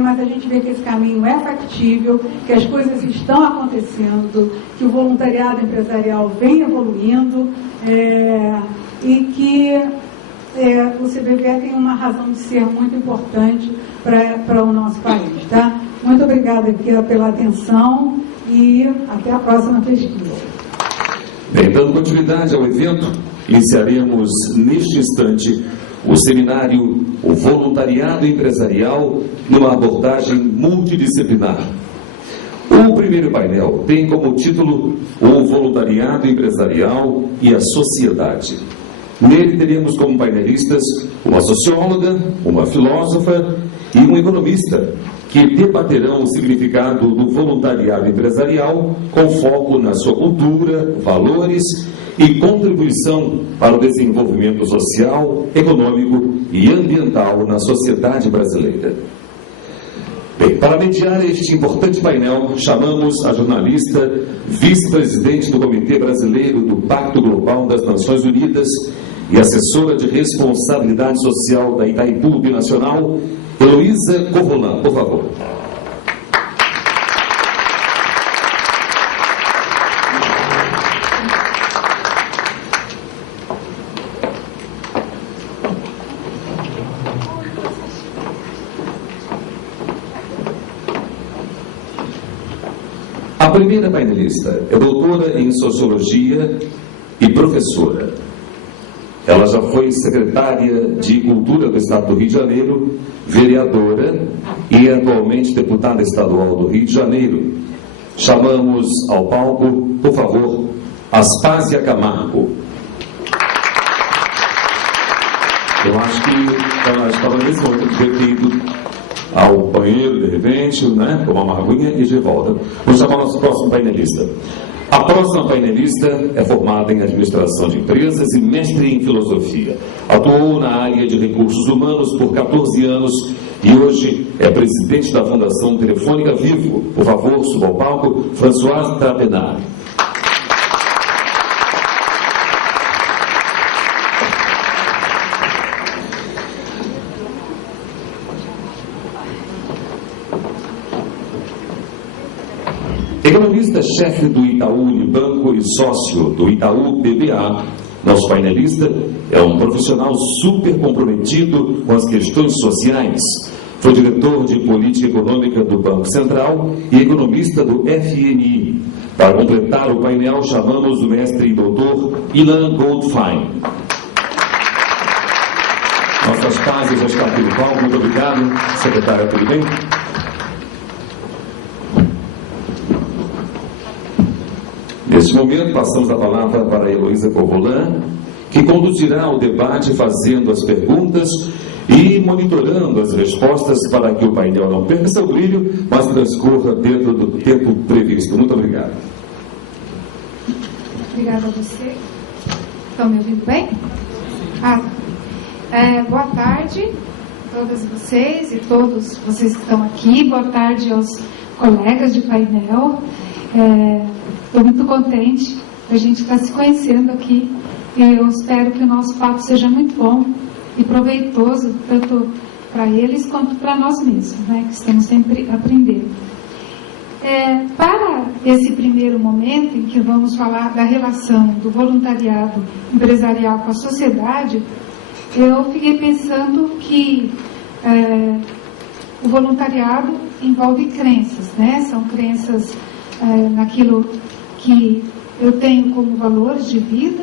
mas a gente vê que esse caminho é factível, que as coisas estão acontecendo, que o voluntariado empresarial vem evoluindo, e que o CBVE tem uma razão de ser muito importante para o nosso país, tá? Muito obrigada aqui pela atenção e até a próxima pesquisa. Bem, dando continuidade ao evento, iniciaremos neste instante o seminário O Voluntariado Empresarial numa abordagem multidisciplinar. O primeiro painel tem como título O Voluntariado Empresarial e a Sociedade. Nele teremos como painelistas uma socióloga, uma filósofa e um economista, que debaterão o significado do voluntariado empresarial com foco na sua cultura, valores e contribuição para o desenvolvimento social, econômico e ambiental na sociedade brasileira. Bem, para mediar este importante painel, chamamos a jornalista, vice-presidente do Comitê Brasileiro do Pacto Global das Nações Unidas e assessora de responsabilidade social da Itaipu Binacional, Heloísa Corrolan, por favor. A primeira painelista é doutora em Sociologia e professora. Ela já foi secretária de Cultura do Estado do Rio de Janeiro, vereadora e atualmente deputada estadual do Rio de Janeiro. Chamamos ao palco, por favor, Aspásia Camargo. Eu acho que ela estava nesse momento de ter ido ao banheiro, de repente, né, tomar uma aguinha e de volta. Vamos chamar o nosso próximo painelista. A próxima painelista é formada em Administração de Empresas e mestre em Filosofia. Atuou na área de Recursos Humanos por 14 anos e hoje é presidente da Fundação Telefônica Vivo. Por favor, suba ao palco, Françoise Trapenard. Economista-chefe do Itaú Unibanco e sócio do Itaú BBA, nosso painelista é um profissional super comprometido com as questões sociais. Foi diretor de política econômica do Banco Central e economista do FMI. Para completar o painel, chamamos o mestre e doutor Ilan Goldfein. Nossas pazes já está aqui no palco. Muito obrigado. Secretária, tudo bem? Neste momento, passamos a palavra para a Heloísa Corrolan, que conduzirá o debate fazendo as perguntas e monitorando as respostas para que o painel não perca seu brilho, mas transcorra dentro do tempo previsto. Muito obrigado. Obrigada a você. Estão me ouvindo bem? Boa tarde a todas vocês e todos vocês que estão aqui. Boa tarde aos colegas de painel. Estou muito contente da gente estar se conhecendo aqui. Eu espero que o nosso papo seja muito bom e proveitoso, tanto para eles quanto para nós mesmos, né, que estamos sempre aprendendo. Para esse primeiro momento, em que vamos falar da relação do voluntariado empresarial com a sociedade, eu fiquei pensando que o voluntariado envolve crenças, né? São crenças naquilo que eu tenho como valores de vida,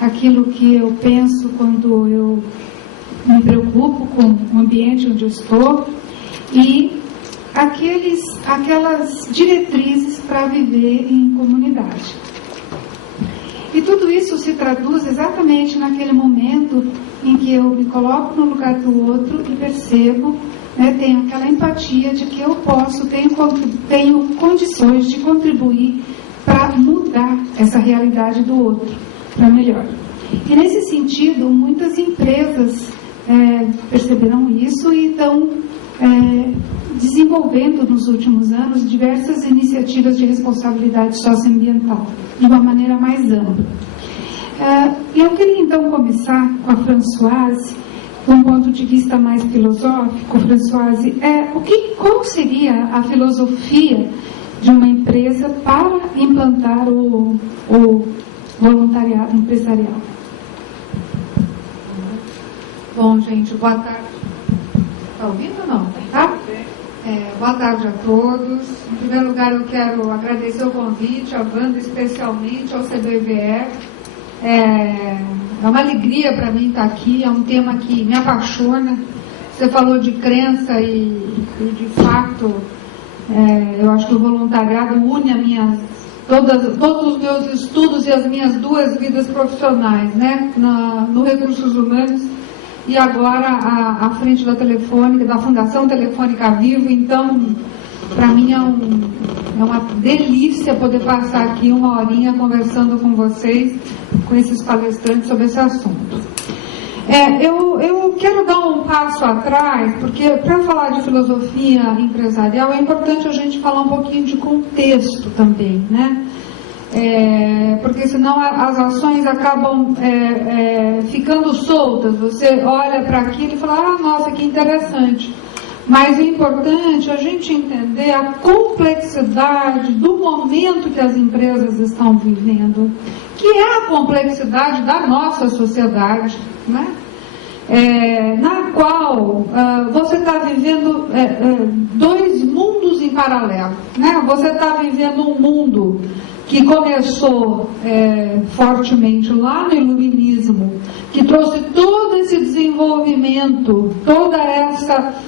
aquilo que eu penso quando eu me preocupo com o ambiente onde eu estou e aquelas diretrizes para viver em comunidade. E tudo isso se traduz exatamente naquele momento em que eu me coloco no lugar do outro e percebo, né, tenho aquela empatia de que eu tenho condições de contribuir para mudar essa realidade do outro para melhor. E nesse sentido, muitas empresas perceberam isso e estão desenvolvendo nos últimos anos diversas iniciativas de responsabilidade socioambiental, de uma maneira mais ampla. Eu queria então começar com a Françoise, de um ponto de vista mais filosófico. Françoise, qual seria a filosofia de uma empresa para implantar o voluntariado empresarial? Bom, gente, boa tarde. Está ouvindo ou não? Tá? Boa tarde a todos. Em primeiro lugar, eu quero agradecer o convite, à Wanda, especialmente ao CBVE. É uma alegria para mim estar aqui, é um tema que me apaixona. Você falou de crença e de fato, eu acho que o voluntariado une todos os meus estudos e as minhas duas vidas profissionais, né? No Recursos Humanos e agora à frente da Telefônica, da Fundação Telefônica Vivo. Então, para mim é uma delícia poder passar aqui uma horinha conversando com vocês, com esses palestrantes sobre esse assunto. Eu quero dar um passo atrás, porque para falar de filosofia empresarial é importante a gente falar um pouquinho de contexto também, né? Porque senão as ações acabam ficando soltas. Você olha para aquilo e fala, nossa, que interessante. Mas o importante é a gente entender a complexidade do momento que as empresas estão vivendo, que é a complexidade da nossa sociedade, né? Na qual você está vivendo dois mundos em paralelo, né? Você está vivendo um mundo que começou fortemente lá no Iluminismo, que trouxe todo esse desenvolvimento,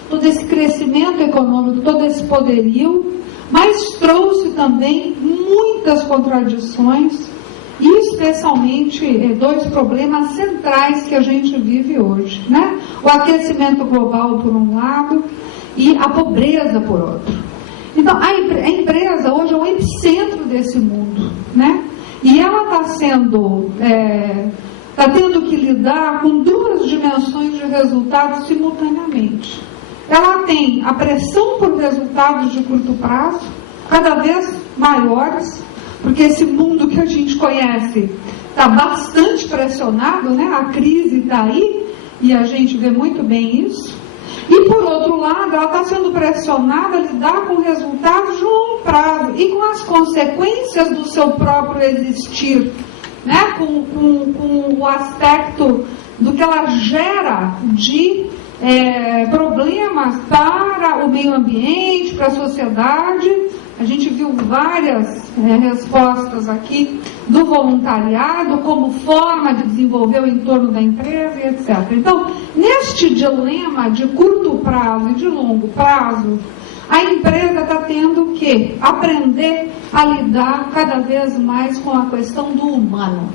todo esse crescimento econômico, todo esse poderio, mas trouxe também muitas contradições e especialmente dois problemas centrais que a gente vive hoje, né? O aquecimento global por um lado e a pobreza por outro. Então, a empresa hoje é o epicentro desse mundo, né? E ela está tendo que lidar com duas dimensões de resultados simultaneamente. Ela tem a pressão por resultados de curto prazo, cada vez maiores, porque esse mundo que a gente conhece está bastante pressionado, né? A crise está aí e a gente vê muito bem isso. E, por outro lado, ela está sendo pressionada a lidar com resultados de longo prazo e com as consequências do seu próprio existir, né? Com o aspecto do que ela gera de problemas para o meio ambiente, para a sociedade. A gente viu várias respostas aqui do voluntariado como forma de desenvolver o entorno da empresa e etc. Então, neste dilema de curto prazo e de longo prazo, a empresa está tendo que aprender a lidar cada vez mais com a questão do humano.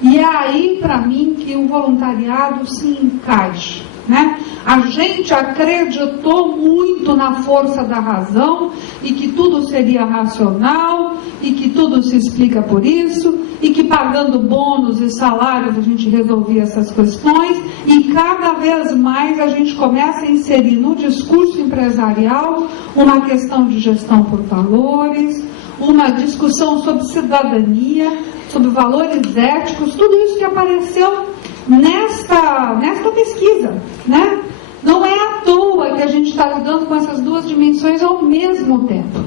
E é aí, para mim, que o voluntariado se encaixa, né? A gente acreditou muito na força da razão e que tudo seria racional e que tudo se explica por isso e que pagando bônus e salários a gente resolvia essas questões, e cada vez mais a gente começa a inserir no discurso empresarial uma questão de gestão por valores, uma discussão sobre cidadania, sobre valores éticos, tudo isso que apareceu nesta pesquisa, né? Não é à toa que a gente está lidando com essas duas dimensões ao mesmo tempo.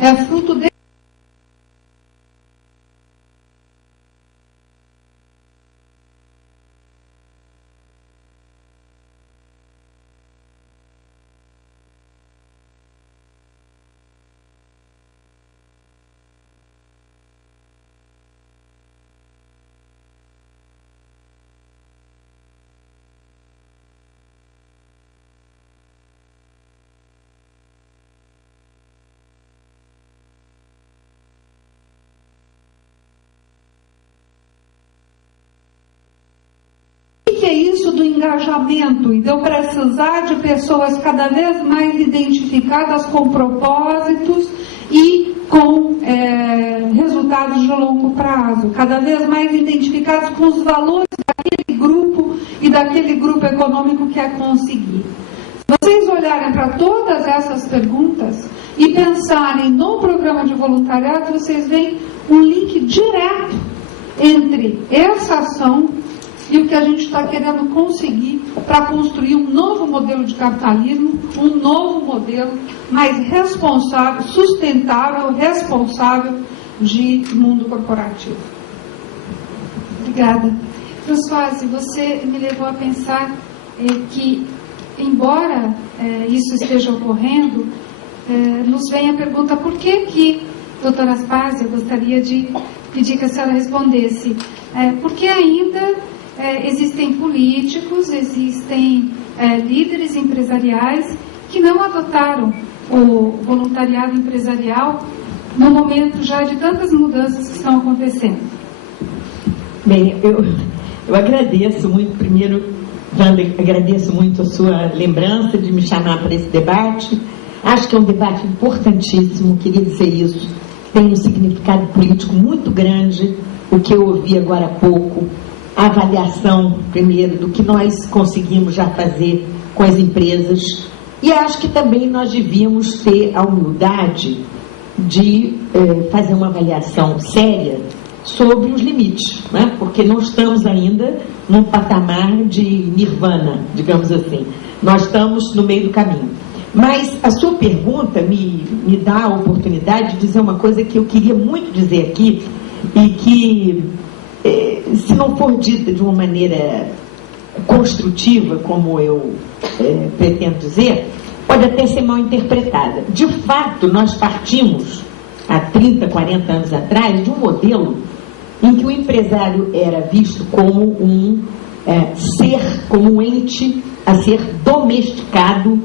É fruto de que é isso do engajamento e de eu precisar de pessoas cada vez mais identificadas com propósitos e com resultados de longo prazo, cada vez mais identificados com os valores daquele grupo e daquele grupo econômico que quer conseguir. Se vocês olharem olharem para todas essas perguntas e pensarem no programa de voluntariado, vocês veem um link direto entre essa ação e o que a gente está querendo conseguir para construir um novo modelo de capitalismo, um novo modelo mais responsável, sustentável, responsável de mundo corporativo. Obrigada. Françoise, você me levou a pensar que, embora isso esteja ocorrendo, nos vem a pergunta por que doutora Aspásia, gostaria de pedir que a senhora respondesse, porque ainda existem políticos, existem líderes empresariais que não adotaram o voluntariado empresarial no momento já de tantas mudanças que estão acontecendo. Bem, eu agradeço muito, primeiro, Wanda, agradeço muito a sua lembrança de me chamar para esse debate. Acho que é um debate importantíssimo, queria dizer isso, tem um significado político muito grande, o que eu ouvi agora há pouco, a avaliação, primeiro, do que nós conseguimos já fazer com as empresas, e acho que também nós devíamos ter a humildade de fazer uma avaliação séria sobre os limites, né? Porque não estamos ainda num patamar de nirvana, digamos assim. Nós estamos no meio do caminho. Mas a sua pergunta me dá a oportunidade de dizer uma coisa que eu queria muito dizer aqui e que, se não for dita de uma maneira construtiva, como eu pretendo dizer, pode até ser mal interpretada. De fato, nós partimos, há 30, 40 anos atrás, de um modelo em que o empresário era visto como um ser, como um ente a ser domesticado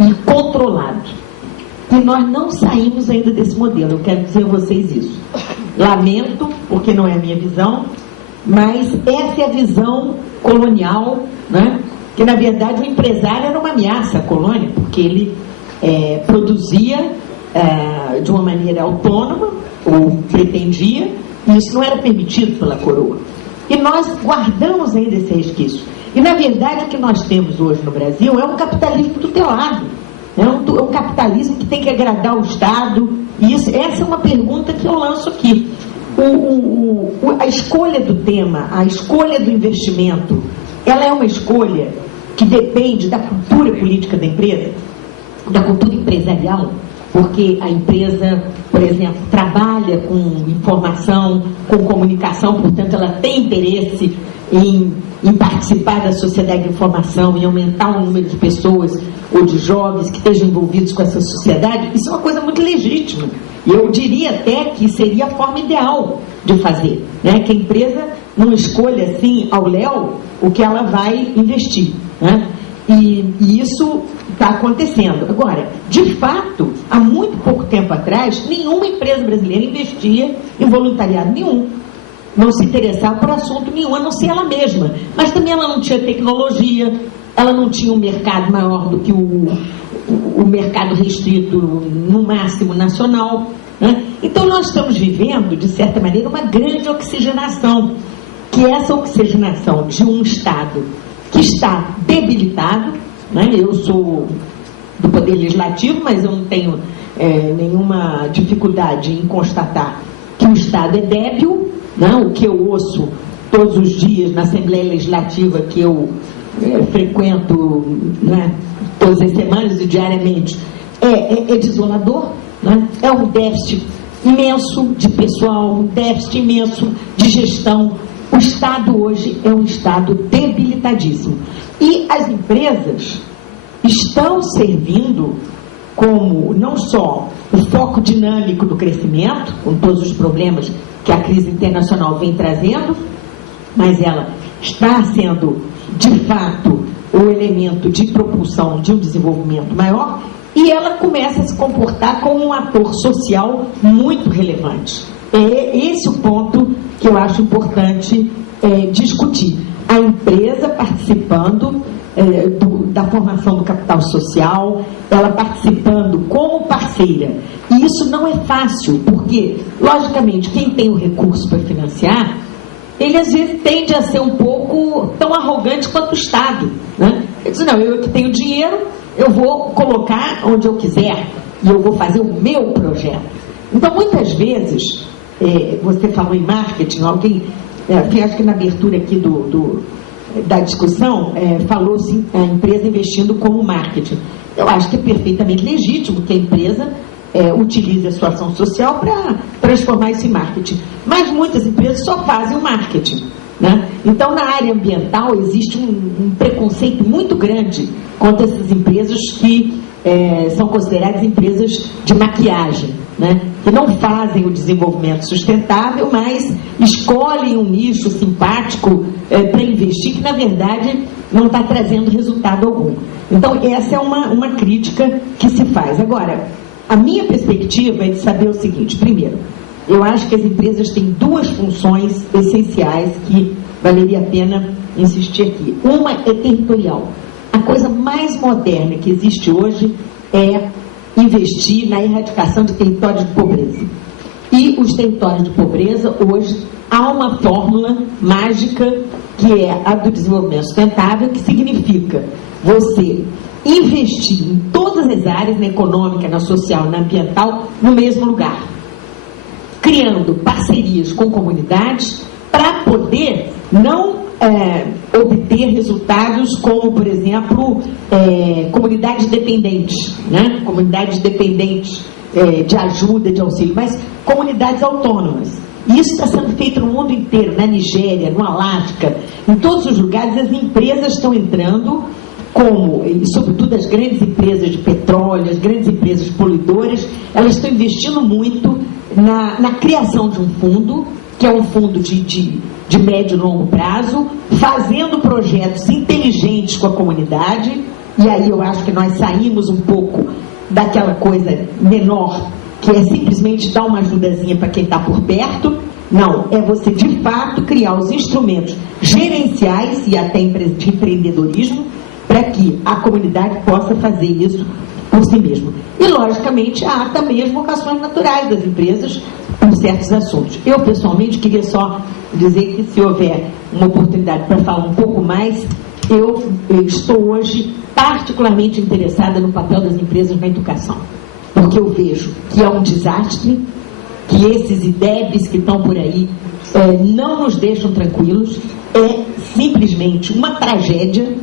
e controlado. E nós não saímos ainda desse modelo, eu quero dizer a vocês isso. Lamento, porque não é a minha visão, mas essa é a visão colonial, né? Que na verdade o empresário era uma ameaça à colônia, porque ele produzia de uma maneira autônoma, ou pretendia, e isso não era permitido pela coroa. E nós guardamos ainda esse resquício. E na verdade o que nós temos hoje no Brasil é um capitalismo tutelado, é um capitalismo que tem que agradar o Estado, e essa é uma pergunta que eu lanço aqui. A escolha do tema, a escolha do investimento, ela é uma escolha que depende da cultura política da empresa, da cultura empresarial, porque a empresa, por exemplo, trabalha com informação, com comunicação, portanto ela tem interesse em participar da sociedade de informação, em aumentar o número de pessoas ou de jovens que estejam envolvidos com essa sociedade. Isso é uma coisa muito legítima. E eu diria até que seria a forma ideal de fazer, né? Que a empresa não escolha assim ao léu o que ela vai investir, né? E isso está acontecendo. Agora, de fato, há muito pouco tempo atrás, nenhuma empresa brasileira investia em voluntariado nenhum. Não se interessava por assunto nenhum, a não ser ela mesma. Mas também ela não tinha tecnologia, ela não tinha um mercado maior do que o mercado restrito, no máximo, nacional, né? Então nós estamos vivendo, de certa maneira, uma grande oxigenação, que é essa oxigenação de um Estado que está debilitado, né? Eu sou do Poder Legislativo, mas eu não tenho nenhuma dificuldade em constatar que o Estado é débil, né? O que eu ouço todos os dias na Assembleia Legislativa, que eu frequento, né, todas as semanas e diariamente, é desolador, né? É um déficit imenso de pessoal, um déficit imenso de gestão. O Estado hoje é um Estado debilitadíssimo. E as empresas estão servindo como não só o foco dinâmico do crescimento, com todos os problemas que a crise internacional vem trazendo, mas ela está sendo, de fato, o elemento de propulsão de um desenvolvimento maior, e ela começa a se comportar como um ator social muito relevante. É esse o ponto que eu acho importante discutir. A empresa participando da formação do capital social, ela participando como parceira. E isso não é fácil, porque, logicamente, quem tem o recurso para financiar, ele às vezes tende a ser um pouco tão arrogante quanto o Estado, né? Ele diz, não, eu que tenho dinheiro, eu vou colocar onde eu quiser e eu vou fazer o meu projeto. Então, muitas vezes, você falou em marketing, alguém, acho que na abertura aqui da discussão, falou-se a empresa investindo como marketing. Eu acho que é perfeitamente legítimo que a empresa utilize a sua ação social para transformar isso em marketing. Mas muitas empresas só fazem o marketing, né? Então, na área ambiental, existe um preconceito muito grande contra essas empresas que são consideradas empresas de maquiagem, né? Que não fazem o desenvolvimento sustentável, mas escolhem um nicho simpático para investir, que na verdade não está trazendo resultado algum. Então, essa é uma crítica que se faz. Agora, a minha perspectiva é de saber o seguinte: primeiro, eu acho que as empresas têm duas funções essenciais que valeria a pena insistir aqui. Uma é territorial. A coisa mais moderna que existe hoje é investir na erradicação de territórios de pobreza. E os territórios de pobreza, hoje, há uma fórmula mágica que é a do desenvolvimento sustentável, que significa você investir em todas as áreas, na econômica, na social, na ambiental, no mesmo lugar, criando parcerias com comunidades para poder não obter resultados como, por exemplo, comunidades dependentes, né? Comunidades dependentes de ajuda, de auxílio, mas comunidades autônomas. E isso está sendo feito no mundo inteiro, na Nigéria, no Alasca, em todos os lugares. As empresas estão entrando, e sobretudo as grandes empresas de petróleo, as grandes empresas poluidoras, elas estão investindo muito na criação de um fundo, que é um fundo de médio e longo prazo, fazendo projetos inteligentes com a comunidade. E aí eu acho que nós saímos um pouco daquela coisa menor, que é simplesmente dar uma ajudazinha para quem está por perto. Não, é você de fato criar os instrumentos gerenciais e até de empreendedorismo para que a comunidade possa fazer isso por si mesma. E, logicamente, há também as vocações naturais das empresas por certos assuntos. Eu, pessoalmente, queria só dizer que, se houver uma oportunidade para falar um pouco mais, eu estou hoje particularmente interessada no papel das empresas na educação, porque eu vejo que é um desastre, que esses IDEBs que estão por aí não nos deixam tranquilos, é simplesmente uma tragédia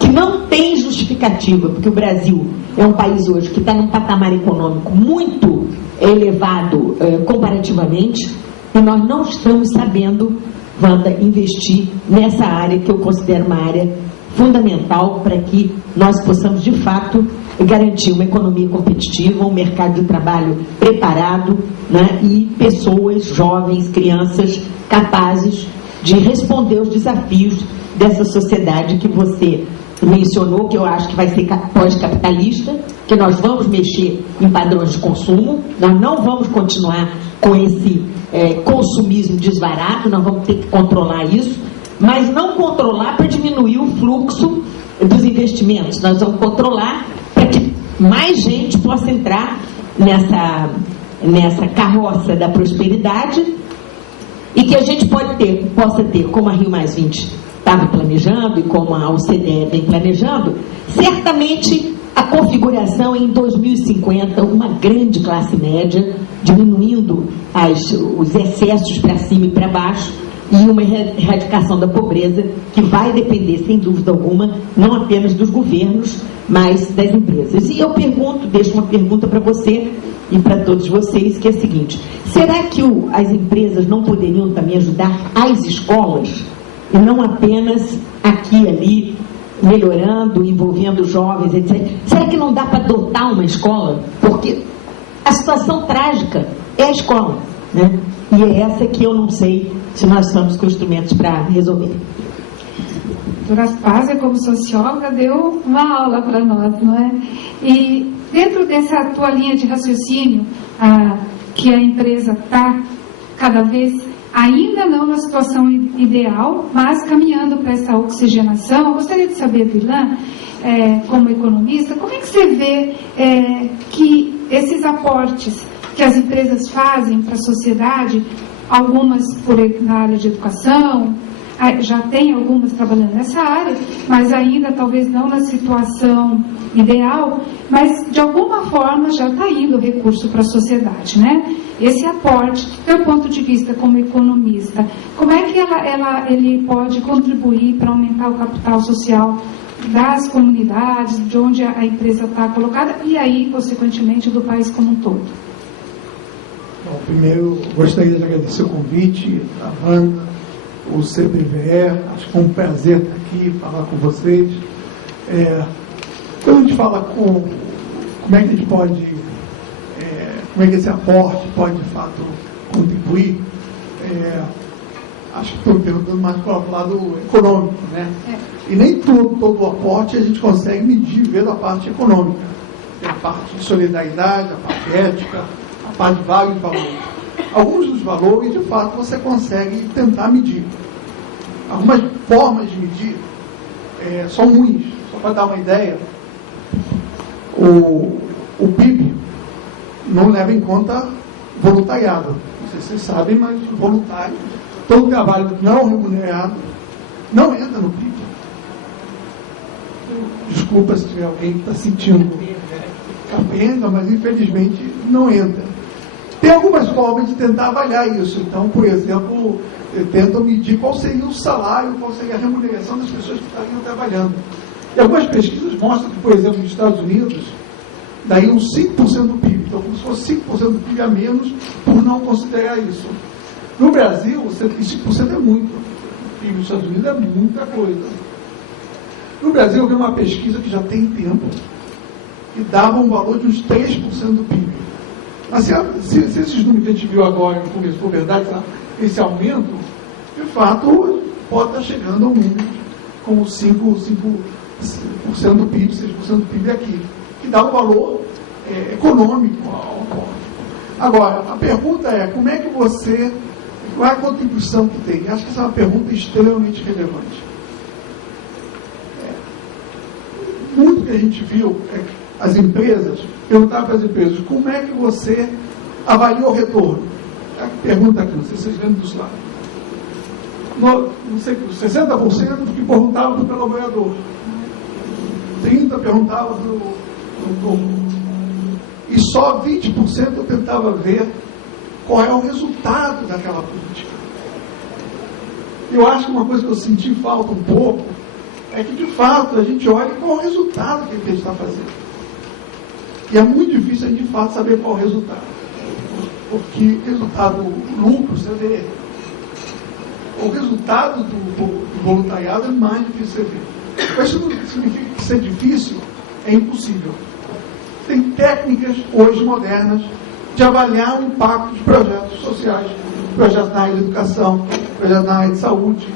que não tem justificativa, porque o Brasil é um país hoje que está num patamar econômico muito elevado comparativamente, e nós não estamos sabendo, Wanda, investir nessa área que eu considero uma área fundamental para que nós possamos de fato garantir uma economia competitiva, um mercado de trabalho preparado, né, e pessoas, jovens, crianças capazes de responder aos desafios dessa sociedade que você mencionou, que eu acho que vai ser pós-capitalista, que nós vamos mexer em padrões de consumo, nós não vamos continuar com esse consumismo desvarado, nós vamos ter que controlar isso, mas não controlar para diminuir o fluxo dos investimentos, nós vamos controlar para que mais gente possa entrar nessa carroça da prosperidade, e que a gente possa ter, como a Rio+20 estava planejando e como a OCDE vem planejando, certamente a configuração em 2050, uma grande classe média, diminuindo os excessos para cima e para baixo, e uma erradicação da pobreza que vai depender, sem dúvida alguma, não apenas dos governos, mas das empresas. E eu deixo uma pergunta para você e para todos vocês, que é a seguinte: será que as empresas não poderiam também ajudar as escolas, e não apenas aqui e ali, melhorando, envolvendo jovens, etc. Será que não dá para dotar uma escola? Porque a situação trágica é a escola, né? E é essa que eu não sei se nós estamos com instrumentos para resolver. Doutora Aspásia, como socióloga, deu uma aula para nós, não é? E dentro dessa tua linha de raciocínio, que a empresa está cada vez, ainda não na situação ideal, mas caminhando para essa oxigenação, eu gostaria de saber do Ilan, como economista, como é que você vê que esses aportes que as empresas fazem para a sociedade, algumas na área de educação, já tem algumas trabalhando nessa área, mas ainda talvez não na situação ideal, mas de alguma forma já está indo recurso para a sociedade, né? Esse aporte, do seu ponto de vista como economista, como é que ele pode contribuir para aumentar o capital social das comunidades, de onde a empresa está colocada, e aí, consequentemente, do país como um todo? Bom, primeiro, gostaria de agradecer o convite da Wanda, o CBVE, acho que foi um prazer estar aqui, falar com vocês. Quando a gente fala como é que a gente pode, como é que esse aporte pode, de fato, contribuir, acho que estou perguntando mais para o lado econômico, né? E nem todo o aporte a gente consegue medir vendo a parte econômica. Tem a parte de solidariedade, a parte ética, a parte de vários valores. Alguns dos valores, de fato, você consegue tentar medir. Algumas formas de medir são ruins. Só para dar uma ideia, o PIB não leva em conta voluntariado. Não sei se vocês sabem, mas o voluntário, todo trabalho não remunerado, não entra no PIB. Desculpa se tiver alguém que está sentindo capenga, mas infelizmente não entra. Tem algumas formas de tentar avaliar isso. Então, por exemplo, tentam medir qual seria o salário, qual seria a remuneração das pessoas que estariam trabalhando. E algumas pesquisas mostram que, por exemplo, nos Estados Unidos, daí uns 5% do PIB. Então, como se fosse 5% do PIB a menos por não considerar isso. No Brasil, 5% é muito. O PIB dos Estados Unidos é muita coisa. No Brasil, eu vi uma pesquisa que já tem tempo, que dava um valor de uns 3% do PIB. Mas se esses números que a gente viu agora no começo for verdade, esse aumento, de fato, pode estar chegando a um número como 5% do PIB, 6% do PIB aqui, que dá um valor econômico ao aporte. Agora, a pergunta é, como é que você, qual é a contribuição que tem? Acho que essa é uma pergunta extremamente relevante. Muito que a gente viu as empresas, perguntar para as empresas, como é que você avalia o retorno? A pergunta aqui, não sei se vocês lembram dos lados. Não sei, 60% que perguntavam do colaborador, 30% perguntavam do dono. E só 20% eu tentava ver qual é o resultado daquela política. Eu acho que uma coisa que eu senti falta um pouco é que, de fato, a gente olha qual é o resultado que a gente está fazendo. E é muito difícil a gente, de fato, saber qual é o resultado. Porque resultado lucro, você vê. O resultado do voluntariado é mais difícil de ver. Mas isso não significa que ser difícil é impossível. Tem técnicas, hoje, modernas, de avaliar o impacto de projetos sociais, projetos na área de educação, projetos na área de saúde.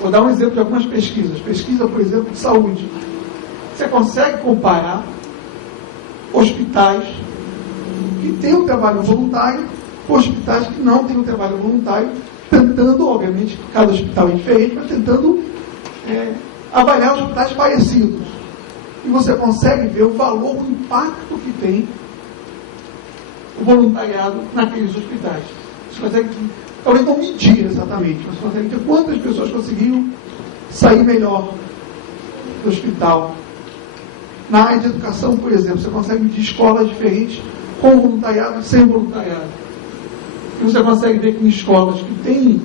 Vou dar um exemplo de algumas pesquisas. Pesquisa, por exemplo, de saúde. Você consegue comparar hospitais que têm um trabalho voluntário com hospitais que não têm um trabalho voluntário, tentando, obviamente, cada hospital é diferente, mas tentando avaliar hospitais parecidos. E você consegue ver o valor, o impacto que tem o voluntariado naqueles hospitais. Você consegue, talvez não medir exatamente, mas você consegue ver quantas pessoas conseguiram sair melhor do hospital. Na área de educação, por exemplo, você consegue medir escolas diferentes com voluntariado e sem voluntariado. E você consegue ver que em escolas que têm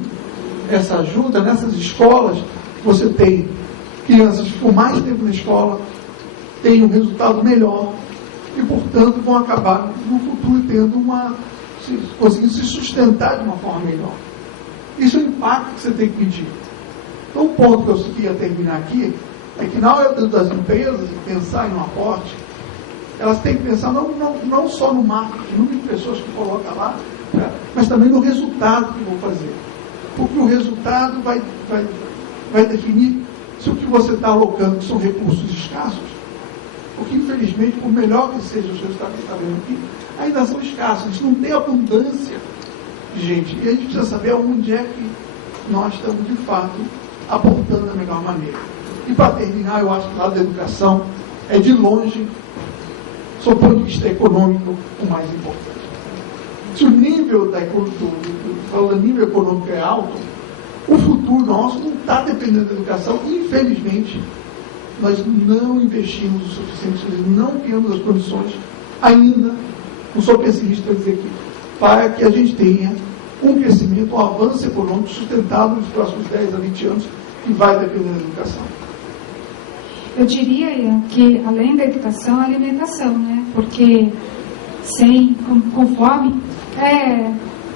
essa ajuda, nessas escolas, você tem crianças que ficam mais tempo na escola, têm um resultado melhor e, portanto, vão acabar no futuro tendo conseguindo se sustentar de uma forma melhor. Isso é o impacto que você tem que medir. Então, o ponto que eu queria terminar aqui é que, na hora das empresas pensar em um aporte, elas têm que pensar não só no marketing, número de pessoas que coloca lá, mas também no resultado que vão fazer. Porque o resultado vai definir se o que você está alocando, que são recursos escassos, porque, infelizmente, por melhor que seja os resultados que está vendo aqui, ainda são escassos. A gente não tem abundância de gente. E a gente precisa saber onde é que nós estamos, de fato, aportando da melhor maneira. E, para terminar, eu acho que o lado da educação é, de longe, sob o ponto de vista econômico, o mais importante. Se o nível, nível econômico é alto, O futuro nosso não está dependendo da educação, e infelizmente nós não investimos o suficiente, não criamos as condições ainda, não sou pessimista para dizer aqui, para que a gente tenha um crescimento, um avanço econômico sustentável nos próximos 10 a 20 anos, que vai depender da educação. Eu diria, Ian, que além da educação, a alimentação, né? Porque com fome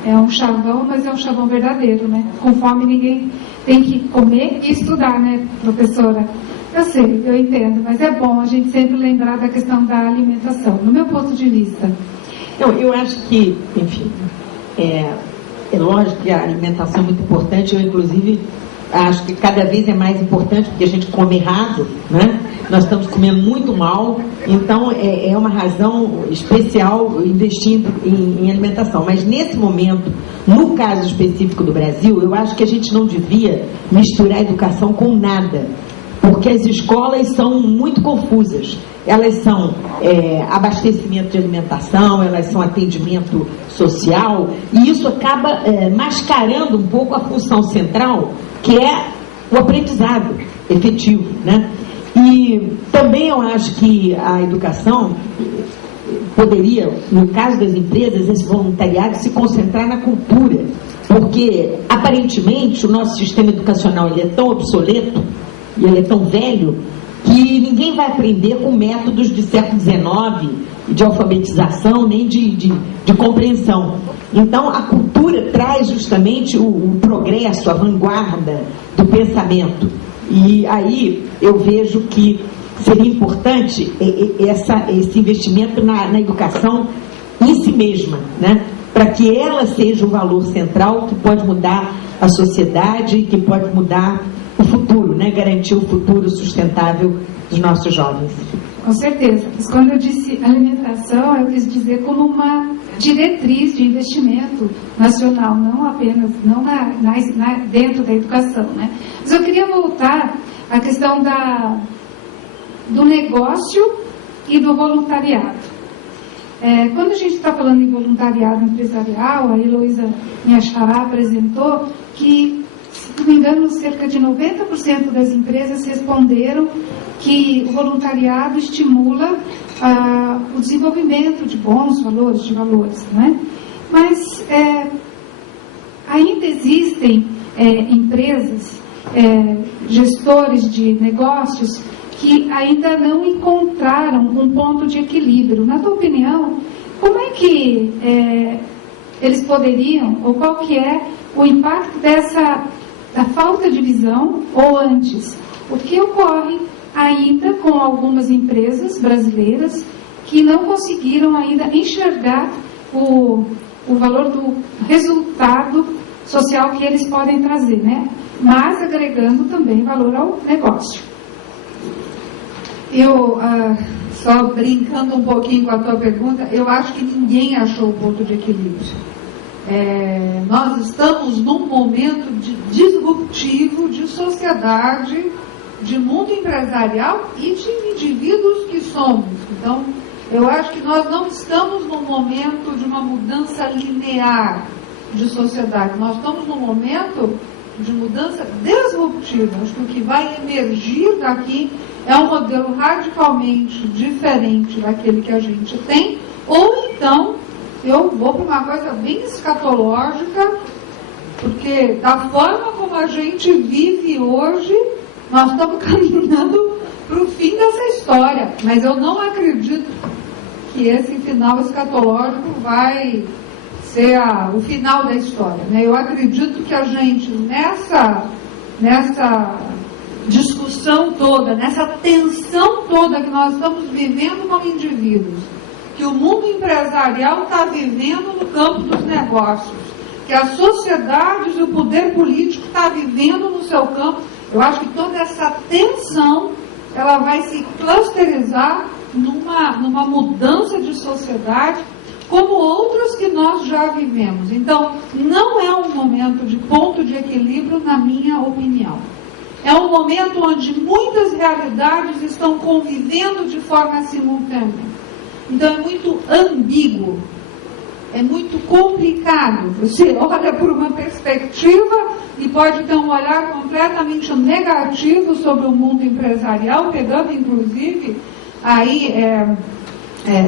é um chavão, mas é um chavão verdadeiro, né? Com fome ninguém tem que comer e estudar, né, professora? Eu sei, eu entendo, mas é bom a gente sempre lembrar da questão da alimentação, no meu ponto de vista. Eu acho que, enfim, é lógico que a alimentação é muito importante. Eu, inclusive, acho que cada vez é mais importante, porque a gente come errado, né? Nós estamos comendo muito mal, então é uma razão especial investindo em alimentação. Mas nesse momento, no caso específico do Brasil, eu acho que a gente não devia misturar educação com nada, porque as escolas são muito confusas. Elas são abastecimento de alimentação, elas são atendimento social, e isso acaba mascarando um pouco a função central, que é o aprendizado efetivo, né? E também eu acho que a educação poderia, no caso das empresas, esse voluntariado se concentrar na cultura, porque aparentemente o nosso sistema educacional ele é tão obsoleto e ele é tão velho que ninguém vai aprender com métodos de século XIX, de alfabetização, nem de compreensão. Então, a cultura traz justamente o progresso, a vanguarda do pensamento. E aí eu vejo que seria importante esse investimento na educação em si mesma, né? Para que ela seja o valor central que pode mudar a sociedade, que pode mudar o futuro, né? Garantir o futuro sustentável dos nossos jovens. Com certeza. Mas quando eu disse alimentação, eu quis dizer como uma diretriz de investimento nacional, não apenas dentro da educação, né? Mas eu queria voltar à questão do negócio e do voluntariado. Quando a gente está falando em voluntariado empresarial, a Heloísa, minha xará, apresentou que, se não me engano, cerca de 90% das empresas responderam que o voluntariado estimula o desenvolvimento de bons valores, né? Mas ainda existem empresas, gestores de negócios que ainda não encontraram um ponto de equilíbrio. Na tua opinião, como é que eles poderiam, ou qual que é o impacto da falta de visão, ou antes, o que ocorre ainda com algumas empresas brasileiras que não conseguiram ainda enxergar o valor do resultado social que eles podem trazer, né? Mas agregando também valor ao negócio. Eu, só brincando um pouquinho com a tua pergunta, eu acho que ninguém achou o ponto de equilíbrio. Nós estamos num momento disruptivo de sociedade, de mundo empresarial e de indivíduos que somos. Então, eu acho que nós não estamos num momento de uma mudança linear de sociedade. Nós estamos num momento de mudança disruptiva. Acho que o que vai emergir daqui é um modelo radicalmente diferente daquele que a gente tem, ou então, eu vou para uma coisa bem escatológica, porque da forma como a gente vive hoje, nós estamos caminhando para o fim dessa história, mas eu não acredito que esse final escatológico vai ser o final da história, né? Eu acredito que a gente, nessa discussão toda, nessa tensão toda que nós estamos vivendo como indivíduos, que o mundo empresarial está vivendo no campo dos negócios, que a sociedade e o poder político está vivendo no seu campo, eu acho que toda essa tensão ela vai se clusterizar numa mudança de sociedade como outras que nós já vivemos. Então, não é um momento de ponto de equilíbrio, na minha opinião. É um momento onde muitas realidades estão convivendo de forma simultânea. Então, é muito ambíguo, é muito complicado. Você olha por uma perspectiva e pode ter um olhar completamente negativo sobre o mundo empresarial, pegando inclusive aí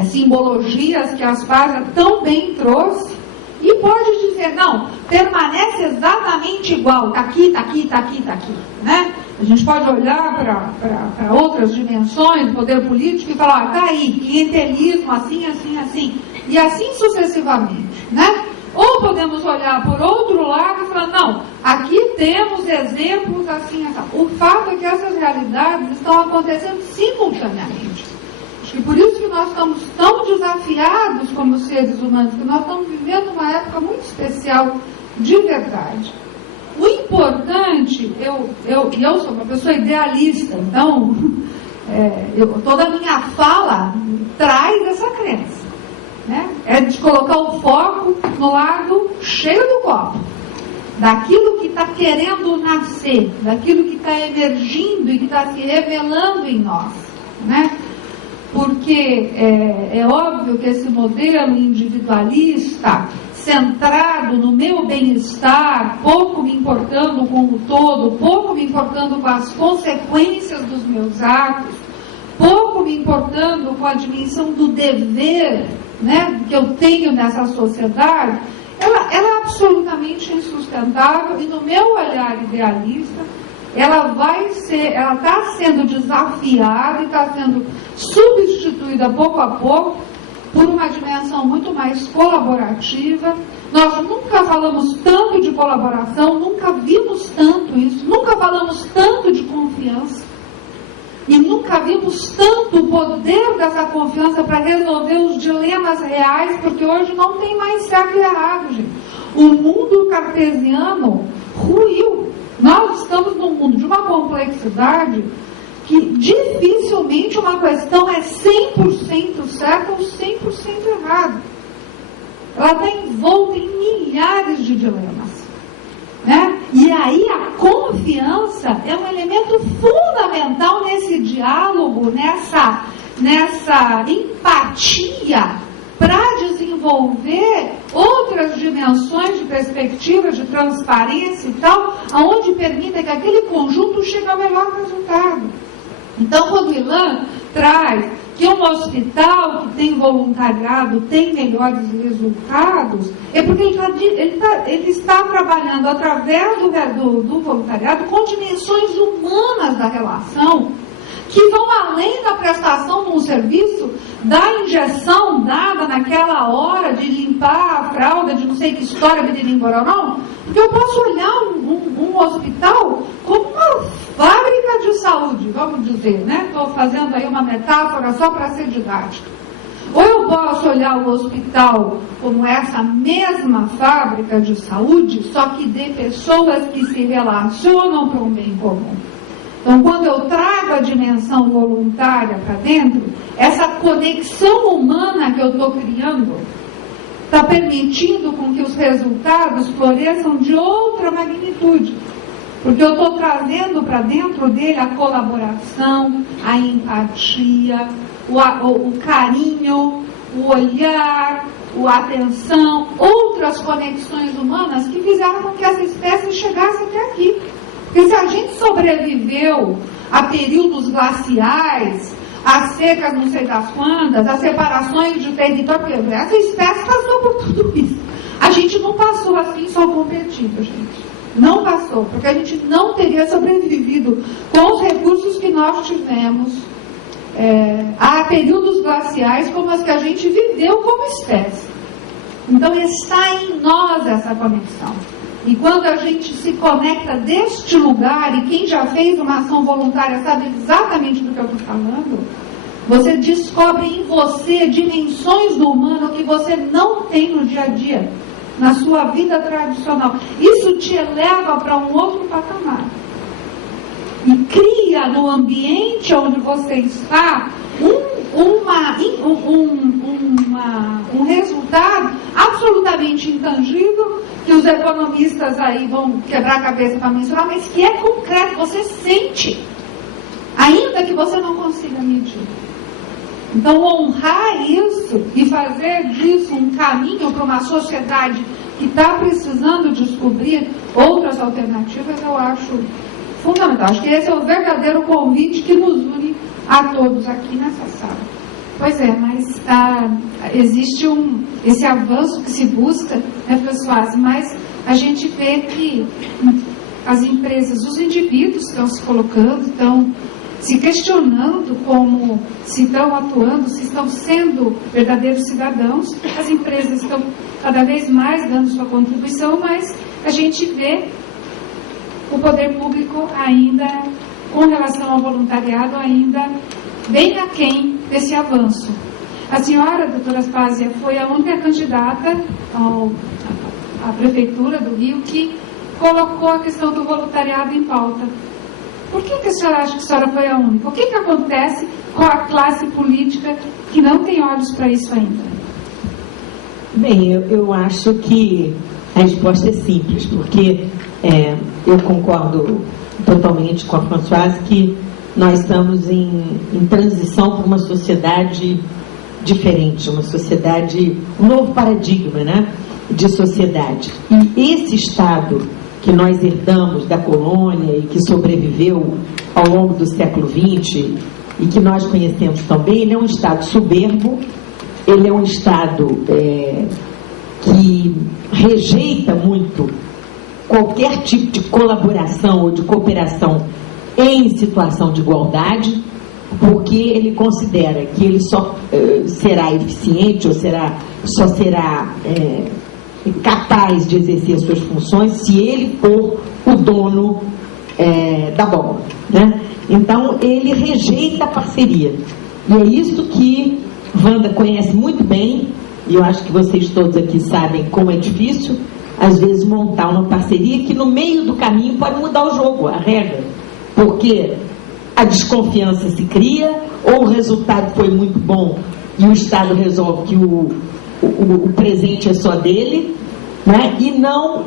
simbologias que a Aspásia tão bem trouxe, e pode dizer, não, permanece exatamente igual, está aqui, está aqui, está aqui, está aqui, né? A gente pode olhar para outras dimensões do poder político e falar, está aí, clientelismo, assim, assim, assim, e assim sucessivamente, né? Ou podemos olhar por outro lado e falar, não, aqui temos exemplos assim, assim. O fato é que essas realidades estão acontecendo simultaneamente. Acho que por isso que nós estamos tão desafiados como seres humanos, que nós estamos vivendo uma época muito especial de verdade. O importante, eu sou uma pessoa idealista, então toda a minha fala traz essa crença. Né? É de colocar o foco no lado cheio do copo, daquilo que está querendo nascer, daquilo que está emergindo e que está se revelando em nós, né? Porque é óbvio que esse modelo individualista, centrado no meu bem-estar, pouco me importando com o todo, pouco me importando com as consequências dos meus atos, pouco me importando com a dimensão do dever, né, que eu tenho nessa sociedade, ela é absolutamente insustentável, e no meu olhar idealista, ela está sendo desafiada e está sendo substituída pouco a pouco por uma dimensão muito mais colaborativa. Nós nunca falamos tanto de colaboração, nunca vimos tanto isso, nunca falamos tanto de confiança. E nunca vimos tanto o poder dessa confiança para resolver os dilemas reais, porque hoje não tem mais certo e errado, gente. O mundo cartesiano ruiu. Nós estamos num mundo de uma complexidade que dificilmente uma questão é 100% certa ou 100% errada. Ela está envolta em milhares de dilemas. Né? E aí a confiança é um elemento fundamental nesse diálogo, nessa empatia, para desenvolver outras dimensões de perspectiva, de transparência e tal, aonde permita que aquele conjunto chegue ao melhor resultado. Então, quando o Ilan traz que um hospital que tem voluntariado tem melhores resultados, é porque ele está trabalhando através do voluntariado com dimensões humanas da relação, que vão além da prestação de um serviço, da injeção dada naquela hora de limpar a fralda, de não sei que história de embora não, porque eu posso olhar um hospital como uma fábrica de saúde, vamos dizer, né? Estou fazendo aí uma metáfora só para ser didática. Ou eu posso olhar o hospital como essa mesma fábrica de saúde, só que de pessoas que se relacionam para um bem comum. Então, quando eu trago a dimensão voluntária para dentro, essa conexão humana que eu estou criando está permitindo com que os resultados floresçam de outra magnitude. Porque eu estou trazendo para dentro dele a colaboração, a empatia, o carinho, o olhar, a atenção, outras conexões humanas que fizeram com que essa espécie chegasse até aqui. Porque se a gente sobreviveu a períodos glaciais, a secas não sei das quantas, a separações de território, porque essa espécie passou por tudo isso. A gente não passou assim só competindo, gente. Não passou, porque a gente não teria sobrevivido com os recursos que nós tivemos a períodos glaciais como as que a gente viveu como espécie. Então está em nós essa conexão. E quando a gente se conecta deste lugar, e quem já fez uma ação voluntária sabe exatamente do que eu estou falando, você descobre em você dimensões do humano que você não tem no dia a dia, na sua vida tradicional. Isso te eleva para um outro patamar. E cria no ambiente onde você está um resultado absolutamente intangível, que os economistas aí vão quebrar a cabeça para mencionar, mas que é concreto, você sente, ainda que você não consiga medir. Então, honrar isso e fazer disso um caminho para uma sociedade que está precisando descobrir outras alternativas, eu acho fundamental. Acho que esse é o verdadeiro convite que nos une a todos aqui nessa sala. Pois é, mas existe esse avanço que se busca, né, Françoise, mas a gente vê que as empresas, os indivíduos estão se colocando, estão se questionando como se estão atuando, se estão sendo verdadeiros cidadãos. As empresas estão cada vez mais dando sua contribuição, mas a gente vê o poder público ainda, com relação ao voluntariado, ainda bem aquém desse avanço. A senhora, doutora Aspásia, foi a única candidata à Prefeitura do Rio que colocou a questão do voluntariado em pauta. Por que a senhora acha que a senhora foi a única? O que acontece com a classe política que não tem olhos para isso ainda? Bem, eu acho que a resposta é simples, porque eu concordo totalmente com a Françoise que nós estamos em transição para uma sociedade diferente, uma sociedade, um novo paradigma, né, de sociedade. E esse Estado que nós herdamos da colônia e que sobreviveu ao longo do século XX e que nós conhecemos também, ele é um Estado soberbo, ele é um Estado que rejeita muito qualquer tipo de colaboração ou de cooperação em situação de igualdade, porque ele considera que ele só será eficiente ou só será capaz de exercer suas funções se ele for o dono da bola, né? Então ele rejeita a parceria, e é isso que Wanda conhece muito bem, e eu acho que vocês todos aqui sabem como é difícil às vezes montar uma parceria que no meio do caminho pode mudar o jogo, a regra, porque a desconfiança se cria, ou o resultado foi muito bom e o Estado resolve que o presente é só dele, né? E não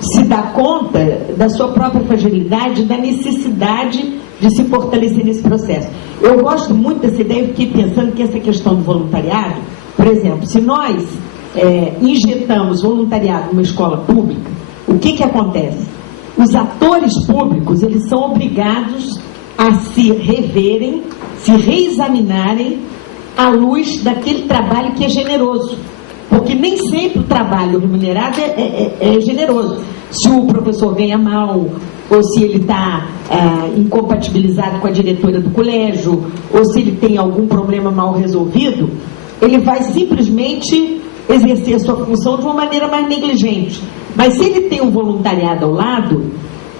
se dá conta da sua própria fragilidade, da necessidade de se fortalecer nesse processo. Eu gosto muito dessa ideia, eu fiquei pensando que essa questão do voluntariado, por exemplo, se nós injetamos voluntariado numa escola pública, o que acontece? Os atores públicos, eles são obrigados a se reverem, se reexaminarem à luz daquele trabalho que é generoso. Porque nem sempre o trabalho remunerado é generoso. Se o professor ganha mal, ou se ele está incompatibilizado com a diretora do colégio, ou se ele tem algum problema mal resolvido, ele vai simplesmente exercer a sua função de uma maneira mais negligente. Mas se ele tem um voluntariado ao lado,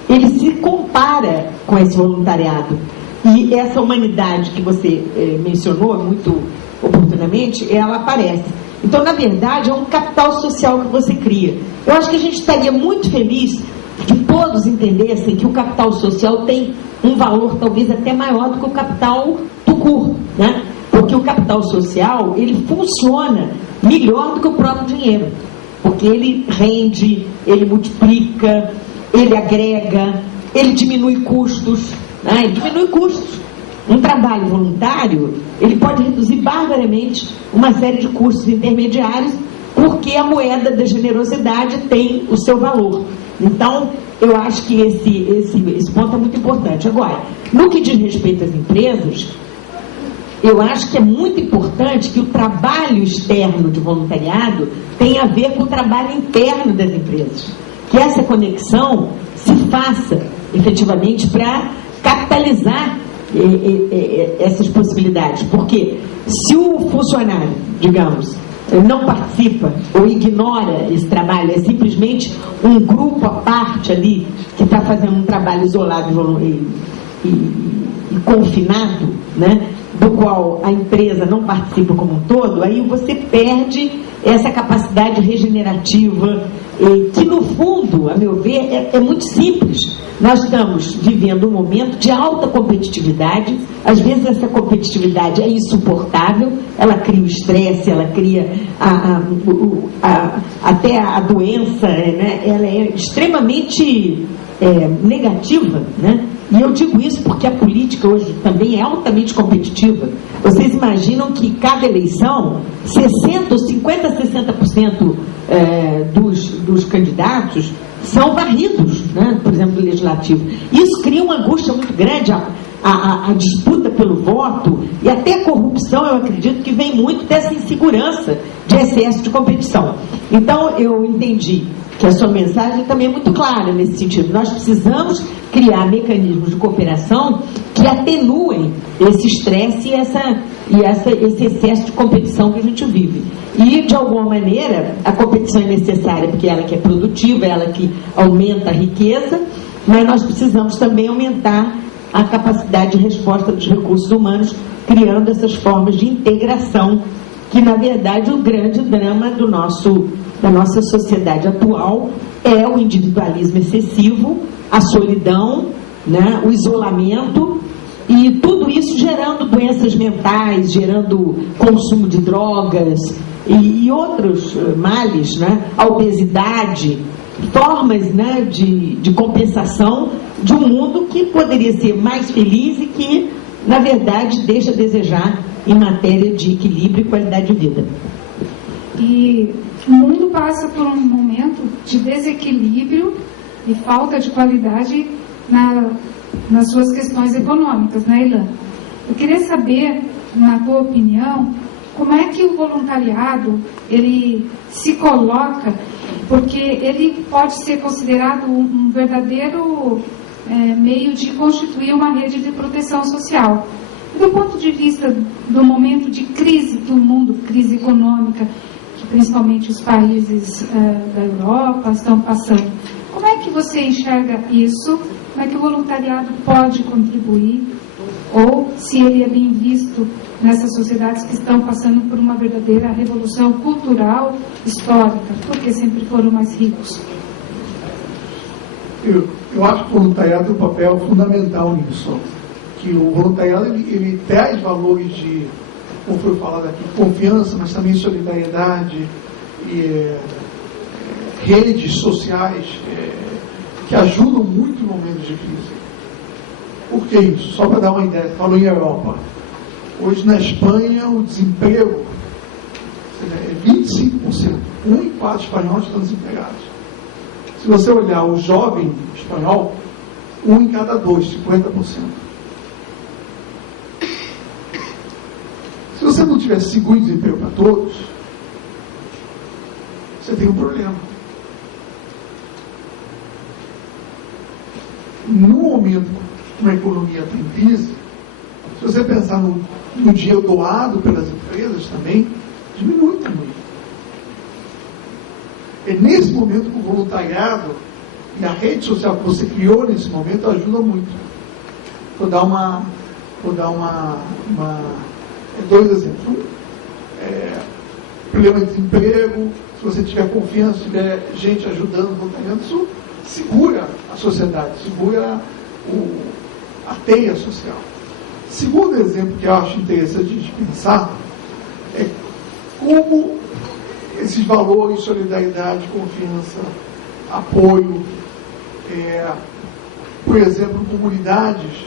ele se compara com esse voluntariado. E essa humanidade que você mencionou muito oportunamente, ela aparece. Então, na verdade, é um capital social que você cria. Eu acho que a gente estaria muito feliz que todos entendessem que o capital social tem um valor talvez até maior do que o capital tucur, né? Porque o capital social, ele funciona melhor do que o próprio dinheiro. Porque ele rende, ele multiplica, ele agrega, ele diminui custos, né? Ele diminui custos. Um trabalho voluntário, ele pode reduzir barbaramente uma série de custos intermediários, porque a moeda da generosidade tem o seu valor. Então, eu acho que esse ponto é muito importante. Agora, no que diz respeito às empresas, eu acho que é muito importante que o trabalho externo de voluntariado tenha a ver com o trabalho interno das empresas. Que essa conexão se faça, efetivamente, para capitalizar essas possibilidades. Porque se o funcionário, digamos, não participa ou ignora esse trabalho, é simplesmente um grupo à parte ali que está fazendo um trabalho isolado e confinado, né, do qual a empresa não participa como um todo, aí você perde essa capacidade regenerativa, que no fundo, a meu ver, é muito simples. Nós estamos vivendo um momento de alta competitividade, às vezes essa competitividade é insuportável, ela cria o estresse, ela cria até a doença, né? Ela é extremamente negativa, né? E eu digo isso porque a política hoje também é altamente competitiva. Vocês imaginam que cada eleição, 50%, 60% dos candidatos são varridos, né? Por exemplo, do legislativo. Isso cria uma angústia muito grande, a disputa pelo voto e até a corrupção, eu acredito que vem muito dessa insegurança de excesso de competição. Então, eu entendi que a sua mensagem também é muito clara nesse sentido. Nós precisamos criar mecanismos de cooperação que atenuem esse estresse e esse excesso de competição que a gente vive. E, de alguma maneira, a competição é necessária porque ela que é produtiva, ela que aumenta a riqueza, mas nós precisamos também aumentar a capacidade de resposta dos recursos humanos, criando essas formas de integração, que, na verdade, o grande drama da nossa sociedade atual é o individualismo excessivo, a solidão, né, o isolamento, e tudo isso gerando doenças mentais, gerando consumo de drogas e outros males, né, a obesidade, formas, né, de compensação de um mundo que poderia ser mais feliz e que, na verdade, deixa a desejar em matéria de equilíbrio e qualidade de vida. E o mundo passa por um momento de desequilíbrio e falta de qualidade nas suas questões econômicas, né, Ilan? Eu queria saber, na tua opinião, como é que o voluntariado ele se coloca, porque ele pode ser considerado um verdadeiro meio de constituir uma rede de proteção social. E do ponto de vista do momento de crise do mundo, crise econômica, que principalmente os países da Europa estão passando, como é que você enxerga isso? Como é que o voluntariado pode contribuir? Ou se ele é bem visto nessas sociedades que estão passando por uma verdadeira revolução cultural, histórica, porque sempre foram mais ricos? Eu acho que o voluntariado tem um papel fundamental nisso. Que o voluntariado ele traz valores de, como foi falado aqui, confiança, mas também solidariedade, e redes sociais que ajudam muito em momentos de crise. Por que isso? Só para dar uma ideia, falou em Europa. Hoje na Espanha o desemprego é 25%. 1 em 4 espanhóis estão desempregados. Se você olhar o jovem espanhol, 1 em cada 2, 50%. Se você não tiver seguro-desemprego para todos, você tem um problema. No momento que a economia está em crise, se você pensar no dinheiro doado pelas empresas também, diminui também. É nesse momento que o voluntariado e a rede social que você criou nesse momento ajuda muito. Vou dar dois exemplos. Problema de desemprego, se você tiver confiança, se tiver gente ajudando, voluntariado, isso segura a sociedade, segura a teia social. Segundo exemplo que eu acho interessante de pensar é como esses valores, solidariedade, confiança, apoio, por exemplo, comunidades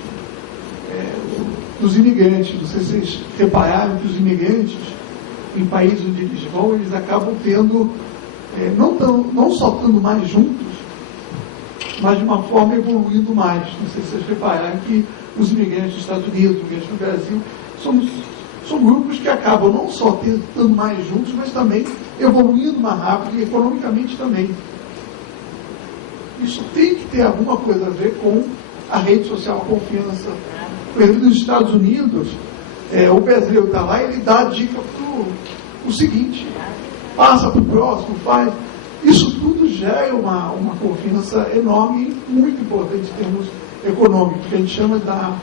dos imigrantes. Não sei se vocês repararam que os imigrantes em países onde eles vão, eles acabam tendo, não só estando mais juntos, mas de uma forma evoluindo mais. Não sei se vocês repararam que os imigrantes dos Estados Unidos, os imigrantes do Brasil, são grupos que acabam não só estando mais juntos, mas também evoluindo mais rápido e economicamente também. Isso tem que ter alguma coisa a ver com a rede social, a confiança. Por exemplo, nos Estados Unidos, o brasileiro está lá e ele dá a dica para o seguinte: passa para o próximo, faz. Isso tudo gera uma confiança enorme e muito importante em termos econômicos, que a gente chama da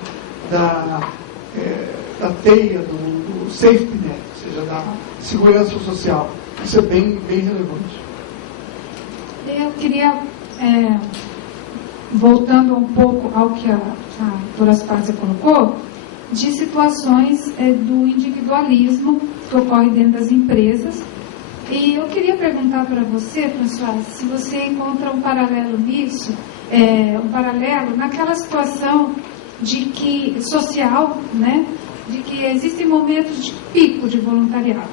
teia, do safety net, ou seja, da segurança social. Isso é bem, bem relevante. Eu queria, voltando um pouco ao que a doutora Aspásia colocou, de situações do individualismo que ocorre dentro das empresas. E eu queria perguntar para você, François, se você encontra um paralelo nisso um paralelo naquela situação de que social, né, de que existem momentos de pico de voluntariado,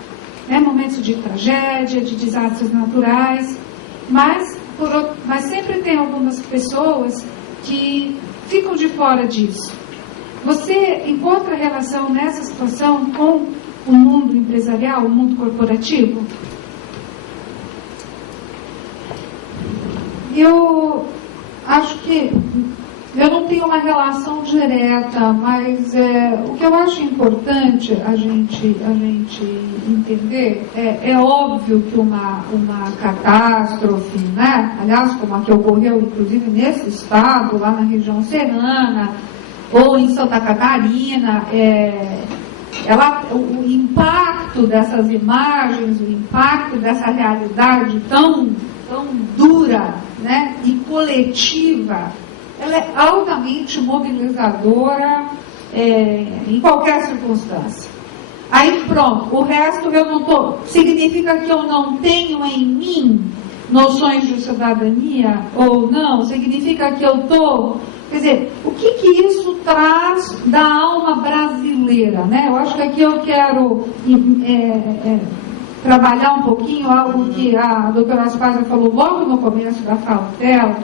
né, momentos de tragédia, de desastres naturais, mas sempre tem algumas pessoas que ficam de fora disso. Você encontra relação nessa situação com o mundo empresarial, o mundo corporativo? Eu acho que eu não tenho uma relação direta, mas o que eu acho importante a gente entender é óbvio que uma catástrofe, né? Aliás, como a que ocorreu inclusive nesse estado, lá na região serrana, ou em Santa Catarina, o impacto dessas imagens, o impacto dessa realidade tão dura, né, e coletiva, ela é altamente mobilizadora em qualquer circunstância. Aí pronto, o resto eu não estou. Significa que eu não tenho em mim noções de cidadania ou não? Significa que eu estou. Quer dizer, o que isso traz da alma brasileira, né? Eu acho que aqui eu quero trabalhar um pouquinho algo que a doutora Aspásia falou logo no começo da fala dela,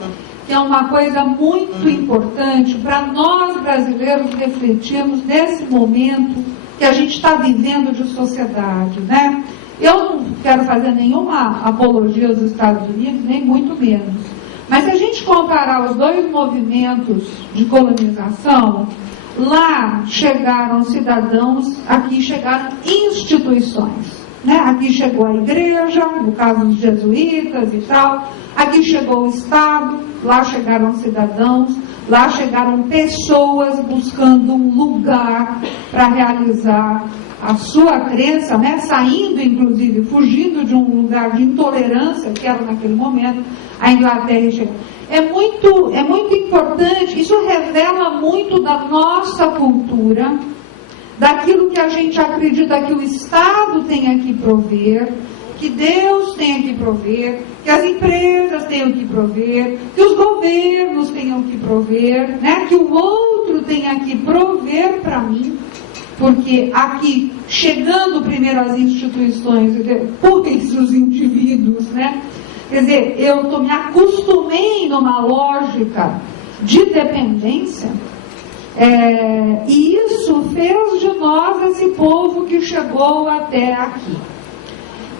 que é uma coisa muito importante para nós brasileiros refletirmos nesse momento que a gente está vivendo de sociedade, né? Eu não quero fazer nenhuma apologia aos Estados Unidos, nem muito menos. Mas se a gente comparar os dois movimentos de colonização, lá chegaram cidadãos, aqui chegaram instituições. Né? Aqui chegou a igreja, no caso dos jesuítas e tal, aqui chegou o Estado, lá chegaram cidadãos, lá chegaram pessoas buscando um lugar para realizar a sua crença, né? Saindo, inclusive, fugindo de um lugar de intolerância que era naquele momento, a Inglaterra chegou. É muito importante, isso revela muito da nossa cultura, daquilo que a gente acredita que o Estado tem que prover, que Deus tem que prover, que as empresas tenham que prover, que os governos tenham que prover, né? Que o outro tenha que prover para mim, porque aqui, chegando primeiro às instituições e depois os indivíduos, né? Quer dizer, eu me acostumei numa lógica de dependência, e isso fez de nós esse povo que chegou até aqui.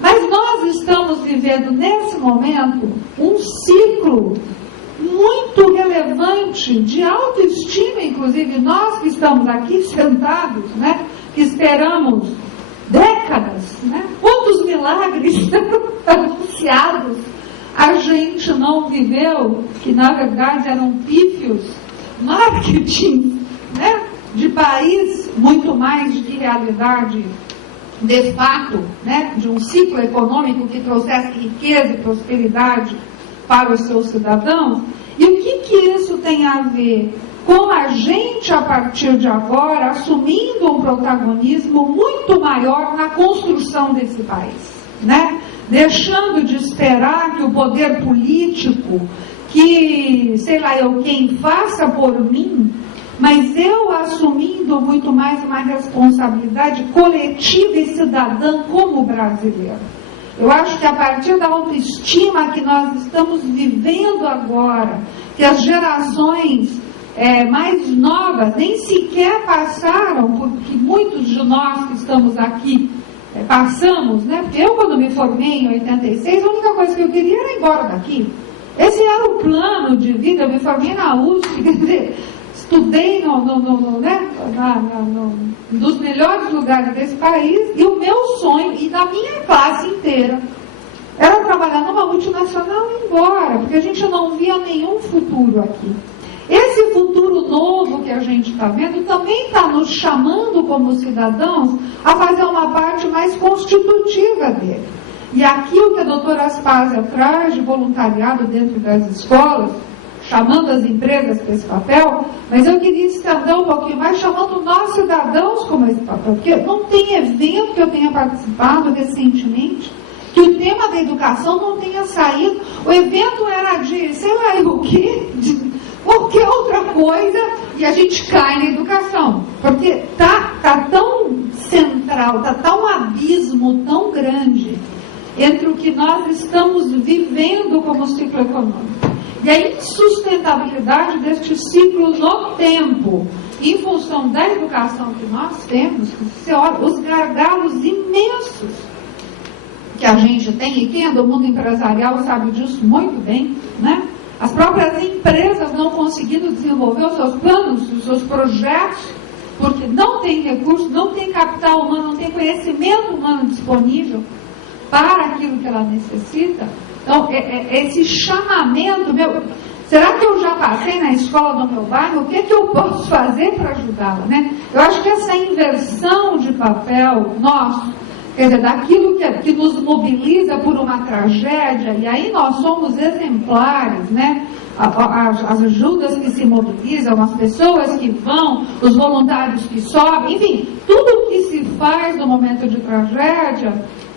Mas nós estamos vivendo nesse momento um ciclo muito relevante de autoestima, inclusive nós que estamos aqui sentados, né, que esperamos décadas, né, quantos milagres anunciados a gente não viveu, que na verdade eram pífios marketing, né, de país, muito mais de realidade de fato, né, de um ciclo econômico que trouxesse riqueza e prosperidade para os seus cidadãos. E o que isso tem a ver com a gente, a partir de agora, assumindo um protagonismo muito maior na construção desse país, né? Deixando de esperar que o poder político, que, sei lá eu quem, faça por mim, mas eu assumindo muito mais uma responsabilidade coletiva e cidadã como brasileiro. Eu acho que a partir da autoestima que nós estamos vivendo agora, que as gerações mais novas nem sequer passaram, porque muitos de nós que estamos aqui passamos, né? Porque eu, quando me formei em 86, a única coisa que eu queria era ir embora daqui. Esse era o plano de vida. Eu me formei na USP, quer dizer, estudei dos melhores lugares desse país, e o meu sonho, e da minha classe inteira, era trabalhar numa multinacional e ir embora, porque a gente não via nenhum futuro aqui. Esse futuro novo que a gente está vendo também está nos chamando como cidadãos a fazer uma parte mais constitutiva dele. E aqui o que a doutora Aspásia traz de voluntariado dentro das escolas, chamando as empresas para esse papel, mas eu queria estender um pouquinho mais, chamando nós cidadãos como esse papel, porque não tem evento que eu tenha participado recentemente que o tema da educação não tenha saído. O evento era de, sei lá, o quê? De qualquer outra coisa, e a gente cai na educação. Porque tá tão central, tá tão abismo tão grande entre o que nós estamos vivendo como ciclo econômico e a insustentabilidade deste ciclo no tempo, em função da educação que nós temos, que você olha, os gargalos imensos que a gente tem, e quem é do mundo empresarial sabe disso muito bem, né? As próprias empresas não conseguindo desenvolver os seus planos, os seus projetos, porque não tem recurso, não tem capital humano, não tem conhecimento humano disponível para aquilo que ela necessita. Então, esse chamamento, será que eu já passei na escola do meu bairro? O que eu posso fazer para ajudá-la, né? Eu acho que essa inversão de papel nosso, quer dizer, daquilo que nos mobiliza por uma tragédia, e aí nós somos exemplares, né? As ajudas que se mobilizam, as pessoas que vão, os voluntários que sobem, enfim, tudo o que se faz no momento de tragédia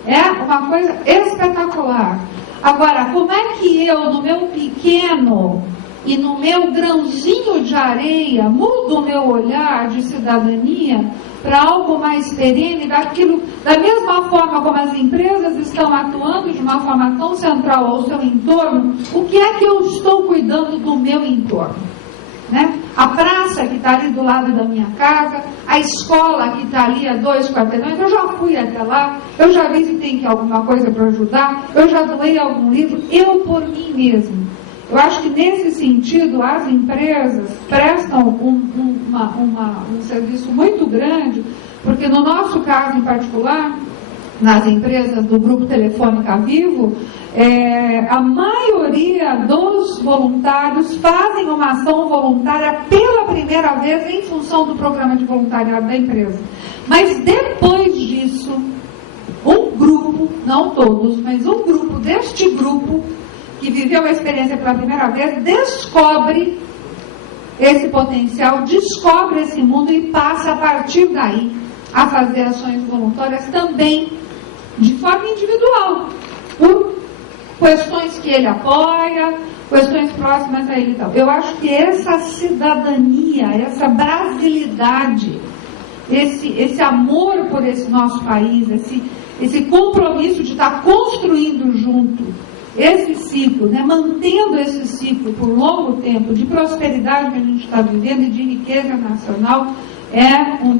é uma coisa espetacular. Agora, como é que eu, no meu pequeno e no meu grãozinho de areia, mudo o meu olhar de cidadania para algo mais perene, daquilo, da mesma forma como as empresas estão atuando de uma forma tão central ao seu entorno, o que é que eu estou cuidando do meu entorno? Né? A praça que está ali do lado da minha casa, a escola que está ali a 2 quarteirões, eu já fui até lá, eu já vi se tem alguma coisa para ajudar, eu já doei algum livro, eu por mim mesmo. Eu acho que nesse sentido as empresas prestam um serviço muito grande, porque no nosso caso em particular, nas empresas do Grupo Telefônica Vivo, a maioria dos voluntários fazem uma ação voluntária pela primeira vez em função do programa de voluntariado da empresa. Mas depois disso, um grupo, não todos, mas um grupo deste grupo, que viveu a experiência pela primeira vez, descobre esse potencial, descobre esse mundo e passa a partir daí a fazer ações voluntárias também de forma individual, por questões que ele apoia, questões próximas a ele e tal. Eu acho que essa cidadania, essa brasilidade, esse amor por esse nosso país, esse compromisso de estar construindo junto esse ciclo, né, mantendo esse ciclo por longo tempo de prosperidade que a gente está vivendo e de riqueza nacional, é um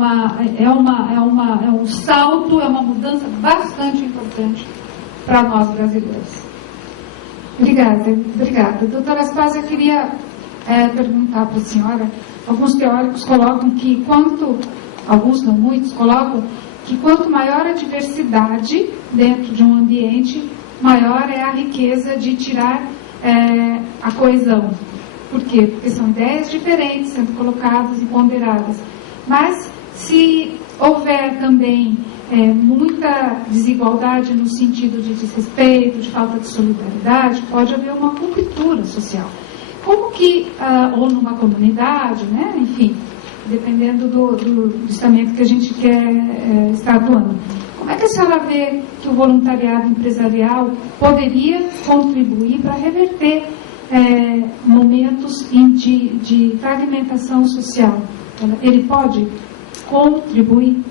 salto, é uma mudança bastante importante para nós brasileiros. Obrigada. Doutora Aspásia, eu queria perguntar para a senhora, alguns teóricos colocam que alguns não muitos, colocam que quanto maior a diversidade dentro de um ambiente, maior é a riqueza de tirar a coesão. Por quê? Porque são ideias diferentes sendo colocadas e ponderadas. Mas se houver também muita desigualdade no sentido de desrespeito, de falta de solidariedade, pode haver uma ruptura social. Como que, ou numa comunidade, né? Enfim, dependendo do estamento que a gente quer estar atuando. Como é que a senhora vê que o voluntariado empresarial poderia contribuir para reverter momentos de fragmentação social? Ele pode contribuir?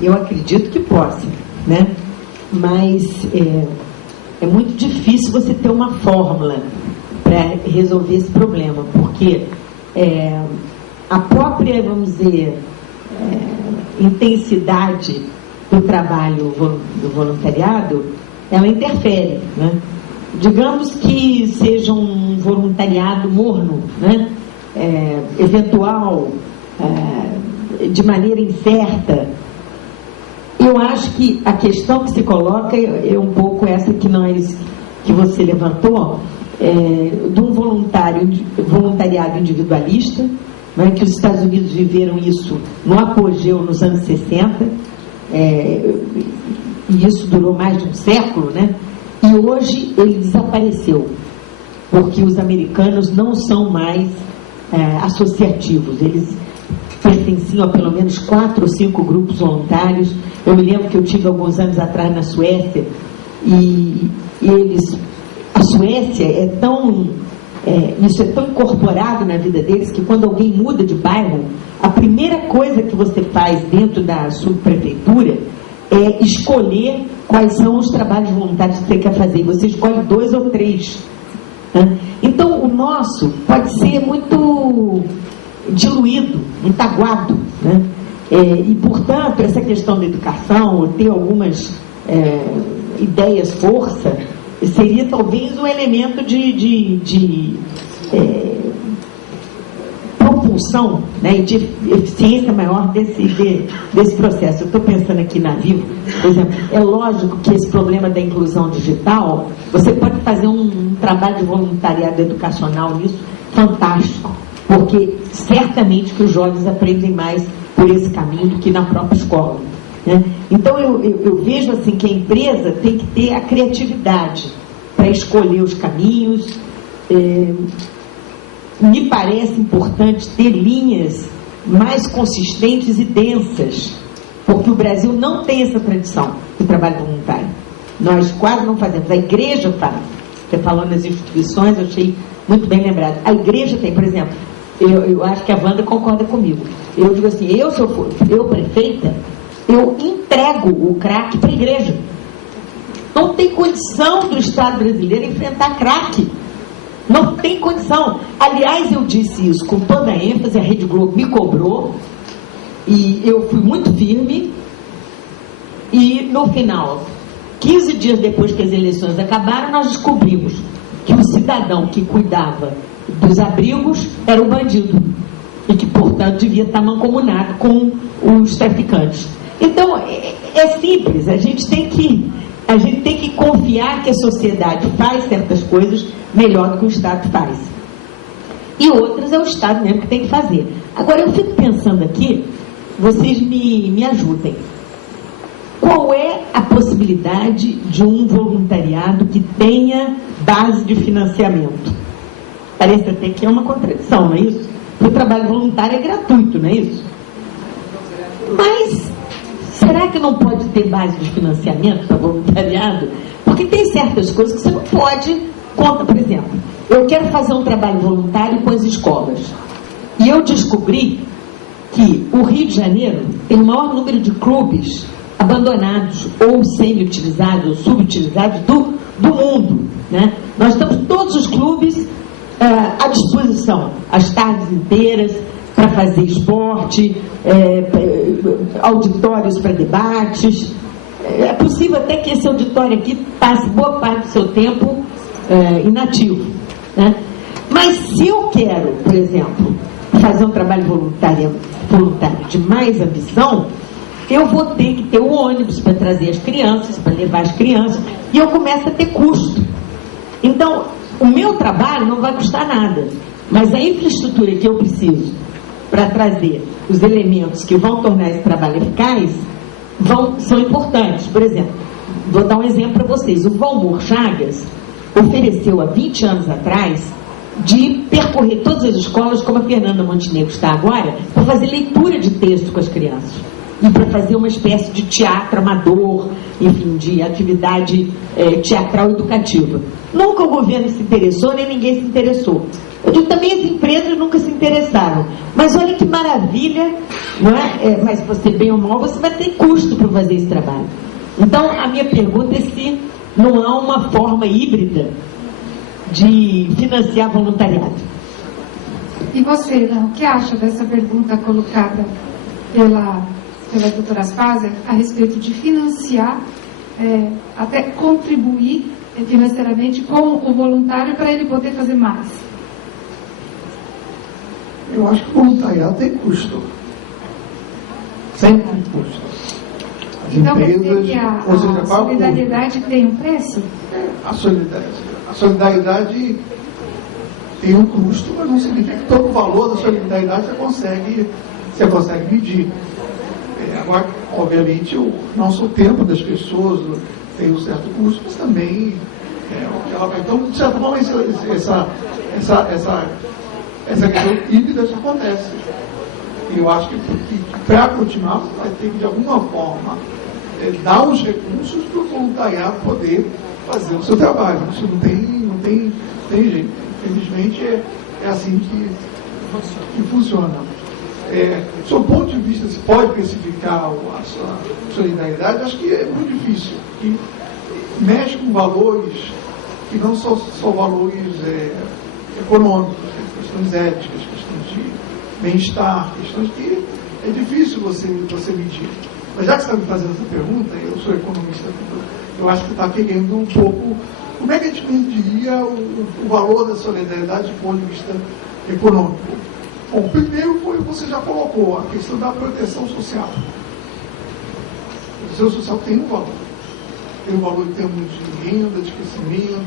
Eu acredito que possa, né? Mas é muito difícil você ter uma fórmula para resolver esse problema, porque a própria, vamos dizer, intensidade do trabalho do voluntariado, ela interfere, né? Digamos que seja um voluntariado morno, né? Eventual, de maneira incerta. Eu acho que a questão que se coloca é um pouco essa que você levantou, de um voluntariado individualista, né, que os Estados Unidos viveram isso no apogeu nos anos 60, e isso durou mais de um século, né? E hoje ele desapareceu, porque os americanos não são mais associativos. Eles pertenciam a pelo menos 4 ou 5 grupos voluntários. Eu me lembro que eu tive alguns anos atrás na Suécia, e a Suécia isso é tão incorporado na vida deles, que quando alguém muda de bairro, a primeira coisa que você faz dentro da subprefeitura é escolher quais são os trabalhos voluntários que você quer fazer. Você escolhe 2 ou 3. Né? Então, o nosso pode ser muito diluído, muito aguado. Né? E, portanto, essa questão da educação, ou ter algumas ideias força, seria talvez um elemento de propulsão, né, e de eficiência maior desse processo. Eu estou pensando aqui na Vivo, por exemplo, é lógico que esse problema da inclusão digital, você pode fazer um trabalho de voluntariado educacional nisso fantástico, porque certamente que os jovens aprendem mais por esse caminho do que na própria escola. Né? Então eu vejo assim que a empresa tem que ter a criatividade para escolher os caminhos. Me parece importante ter linhas mais consistentes e densas, porque o Brasil não tem essa tradição de trabalho voluntário. Nós quase não fazemos. A igreja faz. Você falou nas instituições, eu achei muito bem lembrado. A igreja tem, por exemplo, eu acho que a Wanda concorda comigo. Eu digo assim, se eu prefeita, eu entrego o crack para a igreja. Não tem condição do Estado brasileiro enfrentar crack. Não tem condição. Aliás, eu disse isso com toda a ênfase, a Rede Globo me cobrou, e eu fui muito firme, e no final, 15 dias depois que as eleições acabaram, nós descobrimos que o cidadão que cuidava dos abrigos era o bandido, e que, portanto, devia estar mancomunado com os traficantes. Então, é simples, a gente tem que confiar que a sociedade faz certas coisas melhor do que o Estado faz. E outras é o Estado mesmo que tem que fazer. Agora, eu fico pensando aqui, vocês me ajudem. Qual é a possibilidade de um voluntariado que tenha base de financiamento? Parece até que é uma contradição, não é isso? O trabalho voluntário é gratuito, não é isso? Mas será que não pode ter base de financiamento para voluntariado? Porque tem certas coisas que você não pode contar. Por exemplo, eu quero fazer um trabalho voluntário com as escolas. E eu descobri que o Rio de Janeiro tem o maior número de clubes abandonados, ou semi-utilizados, ou subutilizados do mundo. Né? Nós estamos todos os clubes à disposição, as tardes inteiras, para fazer esporte, auditórios para debates. É possível até que esse auditório aqui passe boa parte do seu tempo inativo. Né? Mas se eu quero, por exemplo, fazer um trabalho voluntário de mais ambição, eu vou ter que ter um ônibus para trazer as crianças, para levar as crianças, e eu começo a ter custo. Então, o meu trabalho não vai custar nada, mas a infraestrutura que eu preciso para trazer os elementos que vão tornar esse trabalho eficaz são importantes. Por exemplo, vou dar um exemplo para vocês. O Valmor Chagas ofereceu há 20 anos atrás de percorrer todas as escolas, como a Fernanda Montenegro está agora, para fazer leitura de texto com as crianças e para fazer uma espécie de teatro amador, enfim, de atividade teatral educativa. Nunca o governo se interessou, nem ninguém se interessou. Eu digo, também as empresas nunca se interessaram. Mas olha que maravilha, não é? Mas você, bem ou mal, você vai ter custo para fazer esse trabalho. Então, a minha pergunta é se não há uma forma híbrida de financiar voluntariado. E você, Ana, o que acha dessa pergunta colocada pela doutora Aspásia a respeito de financiar, até contribuir financeiramente com o voluntário para ele poder fazer mais? Eu acho que o voluntariado tem custo. Sempre tem custo. As então, empresas, quer dizer que a solidariedade tem um preço? A solidariedade tem um custo, mas não significa que todo o valor da solidariedade você consegue medir. Agora, obviamente, o nosso tempo das pessoas tem um certo custo, mas também então, de certa forma, essa questão híbrida já acontece. E eu acho que para continuar, vai ter que, de alguma forma, dar os recursos para o voluntariado poder fazer o seu trabalho. Isso não tem jeito. Infelizmente, é assim que funciona. Do seu ponto de vista, se pode precificar a sua solidariedade, acho que é muito difícil. Que mexe com valores que não são só valores econômicos, questões éticas, questões de bem-estar, questões que é difícil você medir. Mas já que você está me fazendo essa pergunta, eu sou economista, eu acho que está querendo um pouco como é que a gente mediria o valor da solidariedade do ponto de vista econômico. Bom, o primeiro foi o que você já colocou, a questão da proteção social. A proteção social tem um valor. Tem um valor em termos de renda, de crescimento,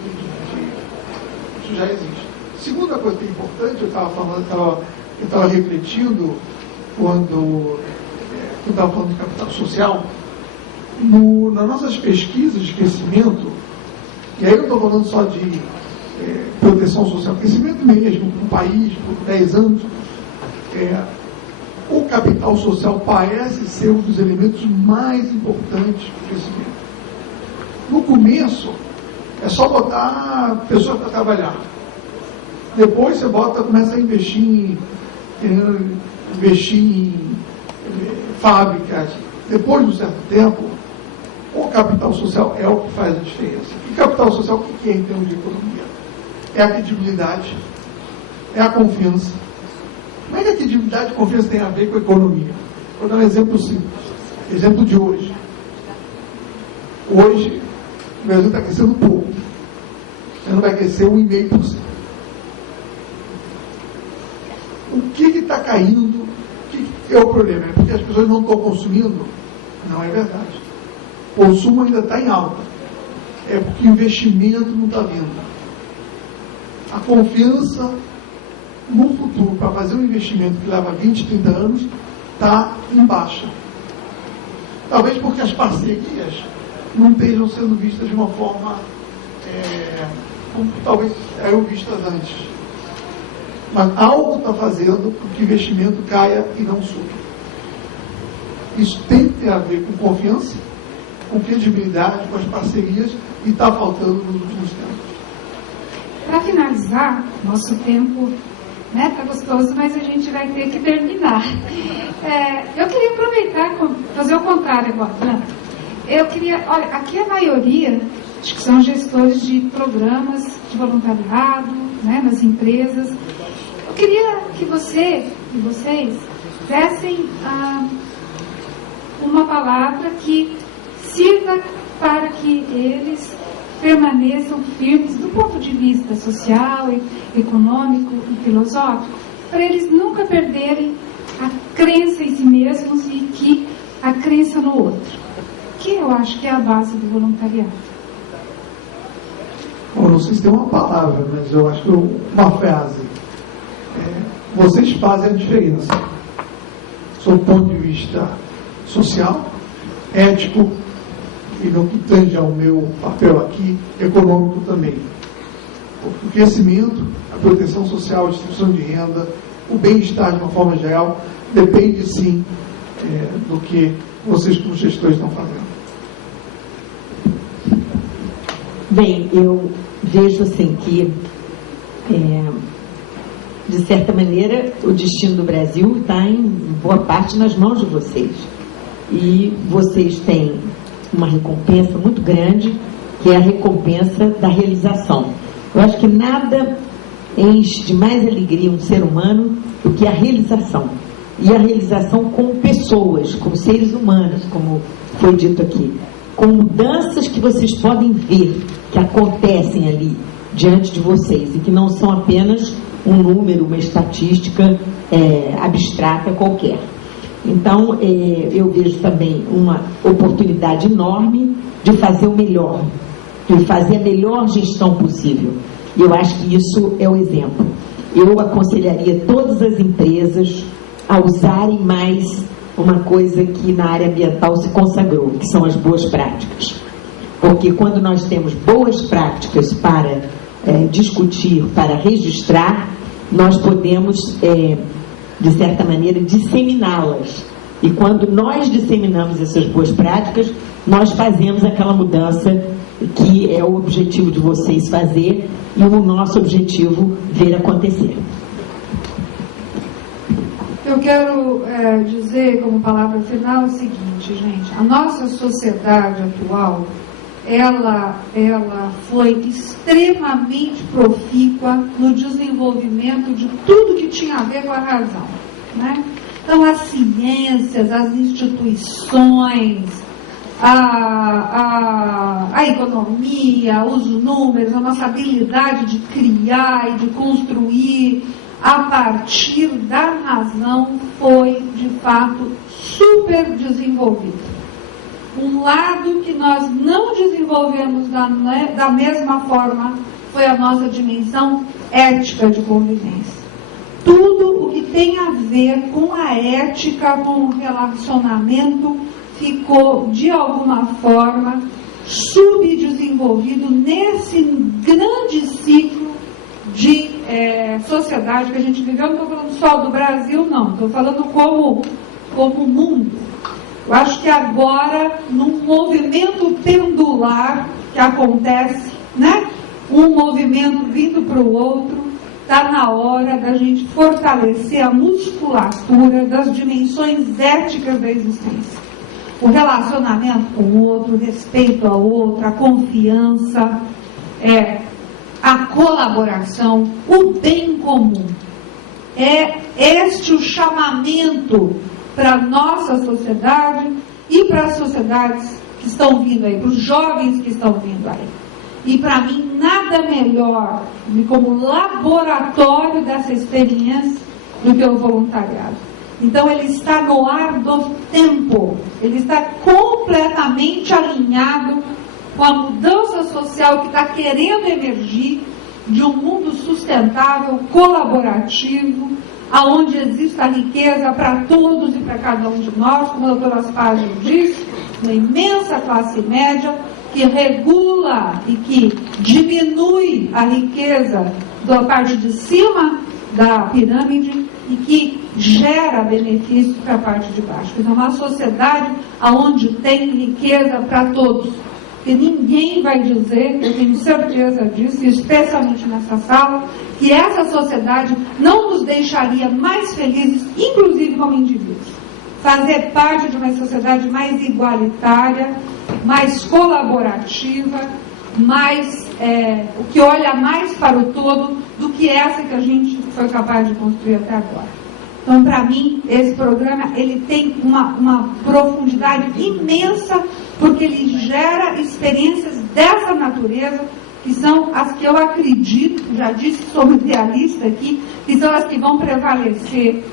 isso já existe. Segunda coisa que é importante, eu estava refletindo quando eu estava falando de capital social, nas nossas pesquisas de crescimento, e aí eu estou falando só de proteção social, crescimento mesmo, para o país, por 10 anos, o capital social parece ser um dos elementos mais importantes do crescimento. No começo, é só botar pessoas para trabalhar. Depois você começa a investir em fábricas. Depois de um certo tempo, o capital social é o que faz a diferença. E capital social, o que é em termos de economia? É a credibilidade, é a confiança. Como é que a credibilidade e confiança tem a ver com a economia? Vou dar um exemplo simples. Exemplo de hoje. Hoje, o Brasil está crescendo pouco. Ele não vai crescer 1,5%. O que está caindo? O que é o problema? É porque as pessoas não estão consumindo? Não é verdade. O consumo ainda está em alta. É porque o investimento não está vindo. A confiança no futuro para fazer um investimento que leva 20, 30 anos está em baixa. Talvez porque as parcerias não estejam sendo vistas de uma forma como talvez eram vistas antes. Mas algo está fazendo com que o investimento caia e não suba. Isso tem que ter a ver com confiança, com credibilidade, com as parcerias, e está faltando nos últimos tempos. Para finalizar, nosso tempo está gostoso, mas a gente vai ter que terminar. Eu queria aproveitar e fazer o contrário agora. Né? Olha, aqui a maioria, acho que são gestores de programas de voluntariado, nas empresas. Eu queria que você e vocês dessem uma palavra que sirva para que eles permaneçam firmes do ponto de vista social, econômico e filosófico, para eles nunca perderem a crença em si mesmos e a crença no outro, que eu acho que é a base do voluntariado. Bom, não sei se tem uma palavra, mas eu acho que uma frase. Vocês fazem a diferença. Do ponto de vista social, ético, e no que tange ao meu papel aqui, econômico também. O crescimento, a proteção social, a distribuição de renda, o bem-estar de uma forma geral, depende sim do que vocês como gestores estão fazendo. Bem, eu vejo assim que, de certa maneira, o destino do Brasil está em boa parte nas mãos de vocês. E vocês têm uma recompensa muito grande, que é a recompensa da realização. Eu acho que nada enche de mais alegria um ser humano do que a realização. E a realização com pessoas, com seres humanos, como foi dito aqui. Com mudanças que vocês podem ver, que acontecem ali diante de vocês, e que não são apenas um número, uma estatística abstrata qualquer. Então, eu vejo também uma oportunidade enorme de fazer o melhor, de fazer a melhor gestão possível. E eu acho que isso é o exemplo. Eu aconselharia todas as empresas a usarem mais uma coisa que na área ambiental se consagrou, que são as boas práticas. Porque quando nós temos boas práticas para discutir, para registrar, nós podemos de certa maneira, disseminá-las. E quando nós disseminamos essas boas práticas, nós fazemos aquela mudança que é o objetivo de vocês fazer e o nosso objetivo ver acontecer. Eu quero dizer como palavra final o seguinte, gente: a nossa sociedade atual, ela foi extremamente profícua no desenvolvimento de tudo que tinha a ver com a razão, né? Então, as ciências, as instituições, a economia, os números, a nossa habilidade de criar e de construir a partir da razão foi, de fato, super desenvolvida. Um lado que nós não desenvolvemos da mesma forma foi a nossa dimensão ética de convivência. Tudo o que tem a ver com a ética, com o relacionamento, ficou, de alguma forma, subdesenvolvido nesse grande ciclo de sociedade que a gente viveu. Não estou falando só do Brasil, não. Estou falando como mundo. Eu acho que agora, num movimento pendular que acontece, né? Um movimento vindo para o outro, está na hora da gente fortalecer a musculatura das dimensões éticas da existência. O relacionamento com o outro, o respeito ao outro, a confiança, a colaboração, o bem comum. É este o chamamento para a nossa sociedade e para as sociedades que estão vindo aí, para os jovens que estão vindo aí. E para mim, nada melhor como laboratório dessa experiência do que o voluntariado. Então, ele está no ar do tempo, ele está completamente alinhado com a mudança social que está querendo emergir de um mundo sustentável, colaborativo, aonde existe a riqueza para todos e para cada um de nós, como a doutora Aspásia disse, uma imensa classe média que regula e que diminui a riqueza da parte de cima da pirâmide e que gera benefícios para a parte de baixo. Então, uma sociedade onde tem riqueza para todos. E ninguém vai dizer, eu tenho certeza disso, especialmente nessa sala, que essa sociedade não nos deixaria mais felizes, inclusive como indivíduos. Fazer parte de uma sociedade mais igualitária, mais colaborativa, que olha mais para o todo do que essa que a gente foi capaz de construir até agora. Então, para mim, esse programa ele tem uma profundidade imensa, porque ele gera experiências dessa natureza, que são as que eu acredito, já disse sobre o idealista aqui, que são as que vão prevalecer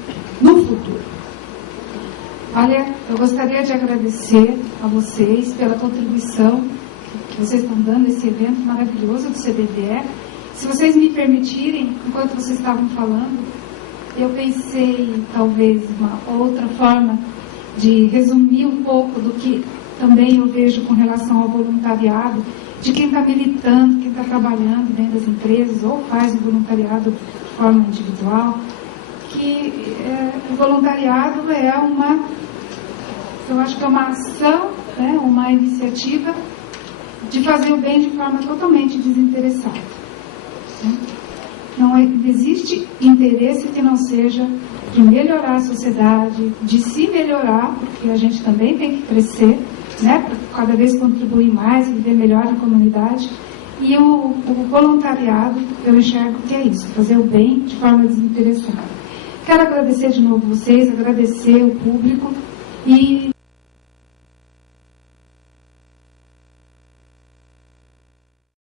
no futuro. Olha, eu gostaria de agradecer a vocês pela contribuição que vocês estão dando a esse evento maravilhoso do CBVE. Se vocês me permitirem, enquanto vocês estavam falando, eu pensei, talvez, uma outra forma de resumir um pouco do que também eu vejo com relação ao voluntariado, de quem está militando, quem está trabalhando dentro das empresas, ou faz o voluntariado de forma individual, que o voluntariado eu acho que é uma ação, né, uma iniciativa de fazer o bem de forma totalmente desinteressada. Não existe interesse que não seja de melhorar a sociedade, de se melhorar, porque a gente também tem que crescer, né, para cada vez contribuir mais, viver melhor na comunidade. E o voluntariado, eu enxergo que é isso, fazer o bem de forma desinteressada. Quero agradecer de novo vocês, agradecer o público e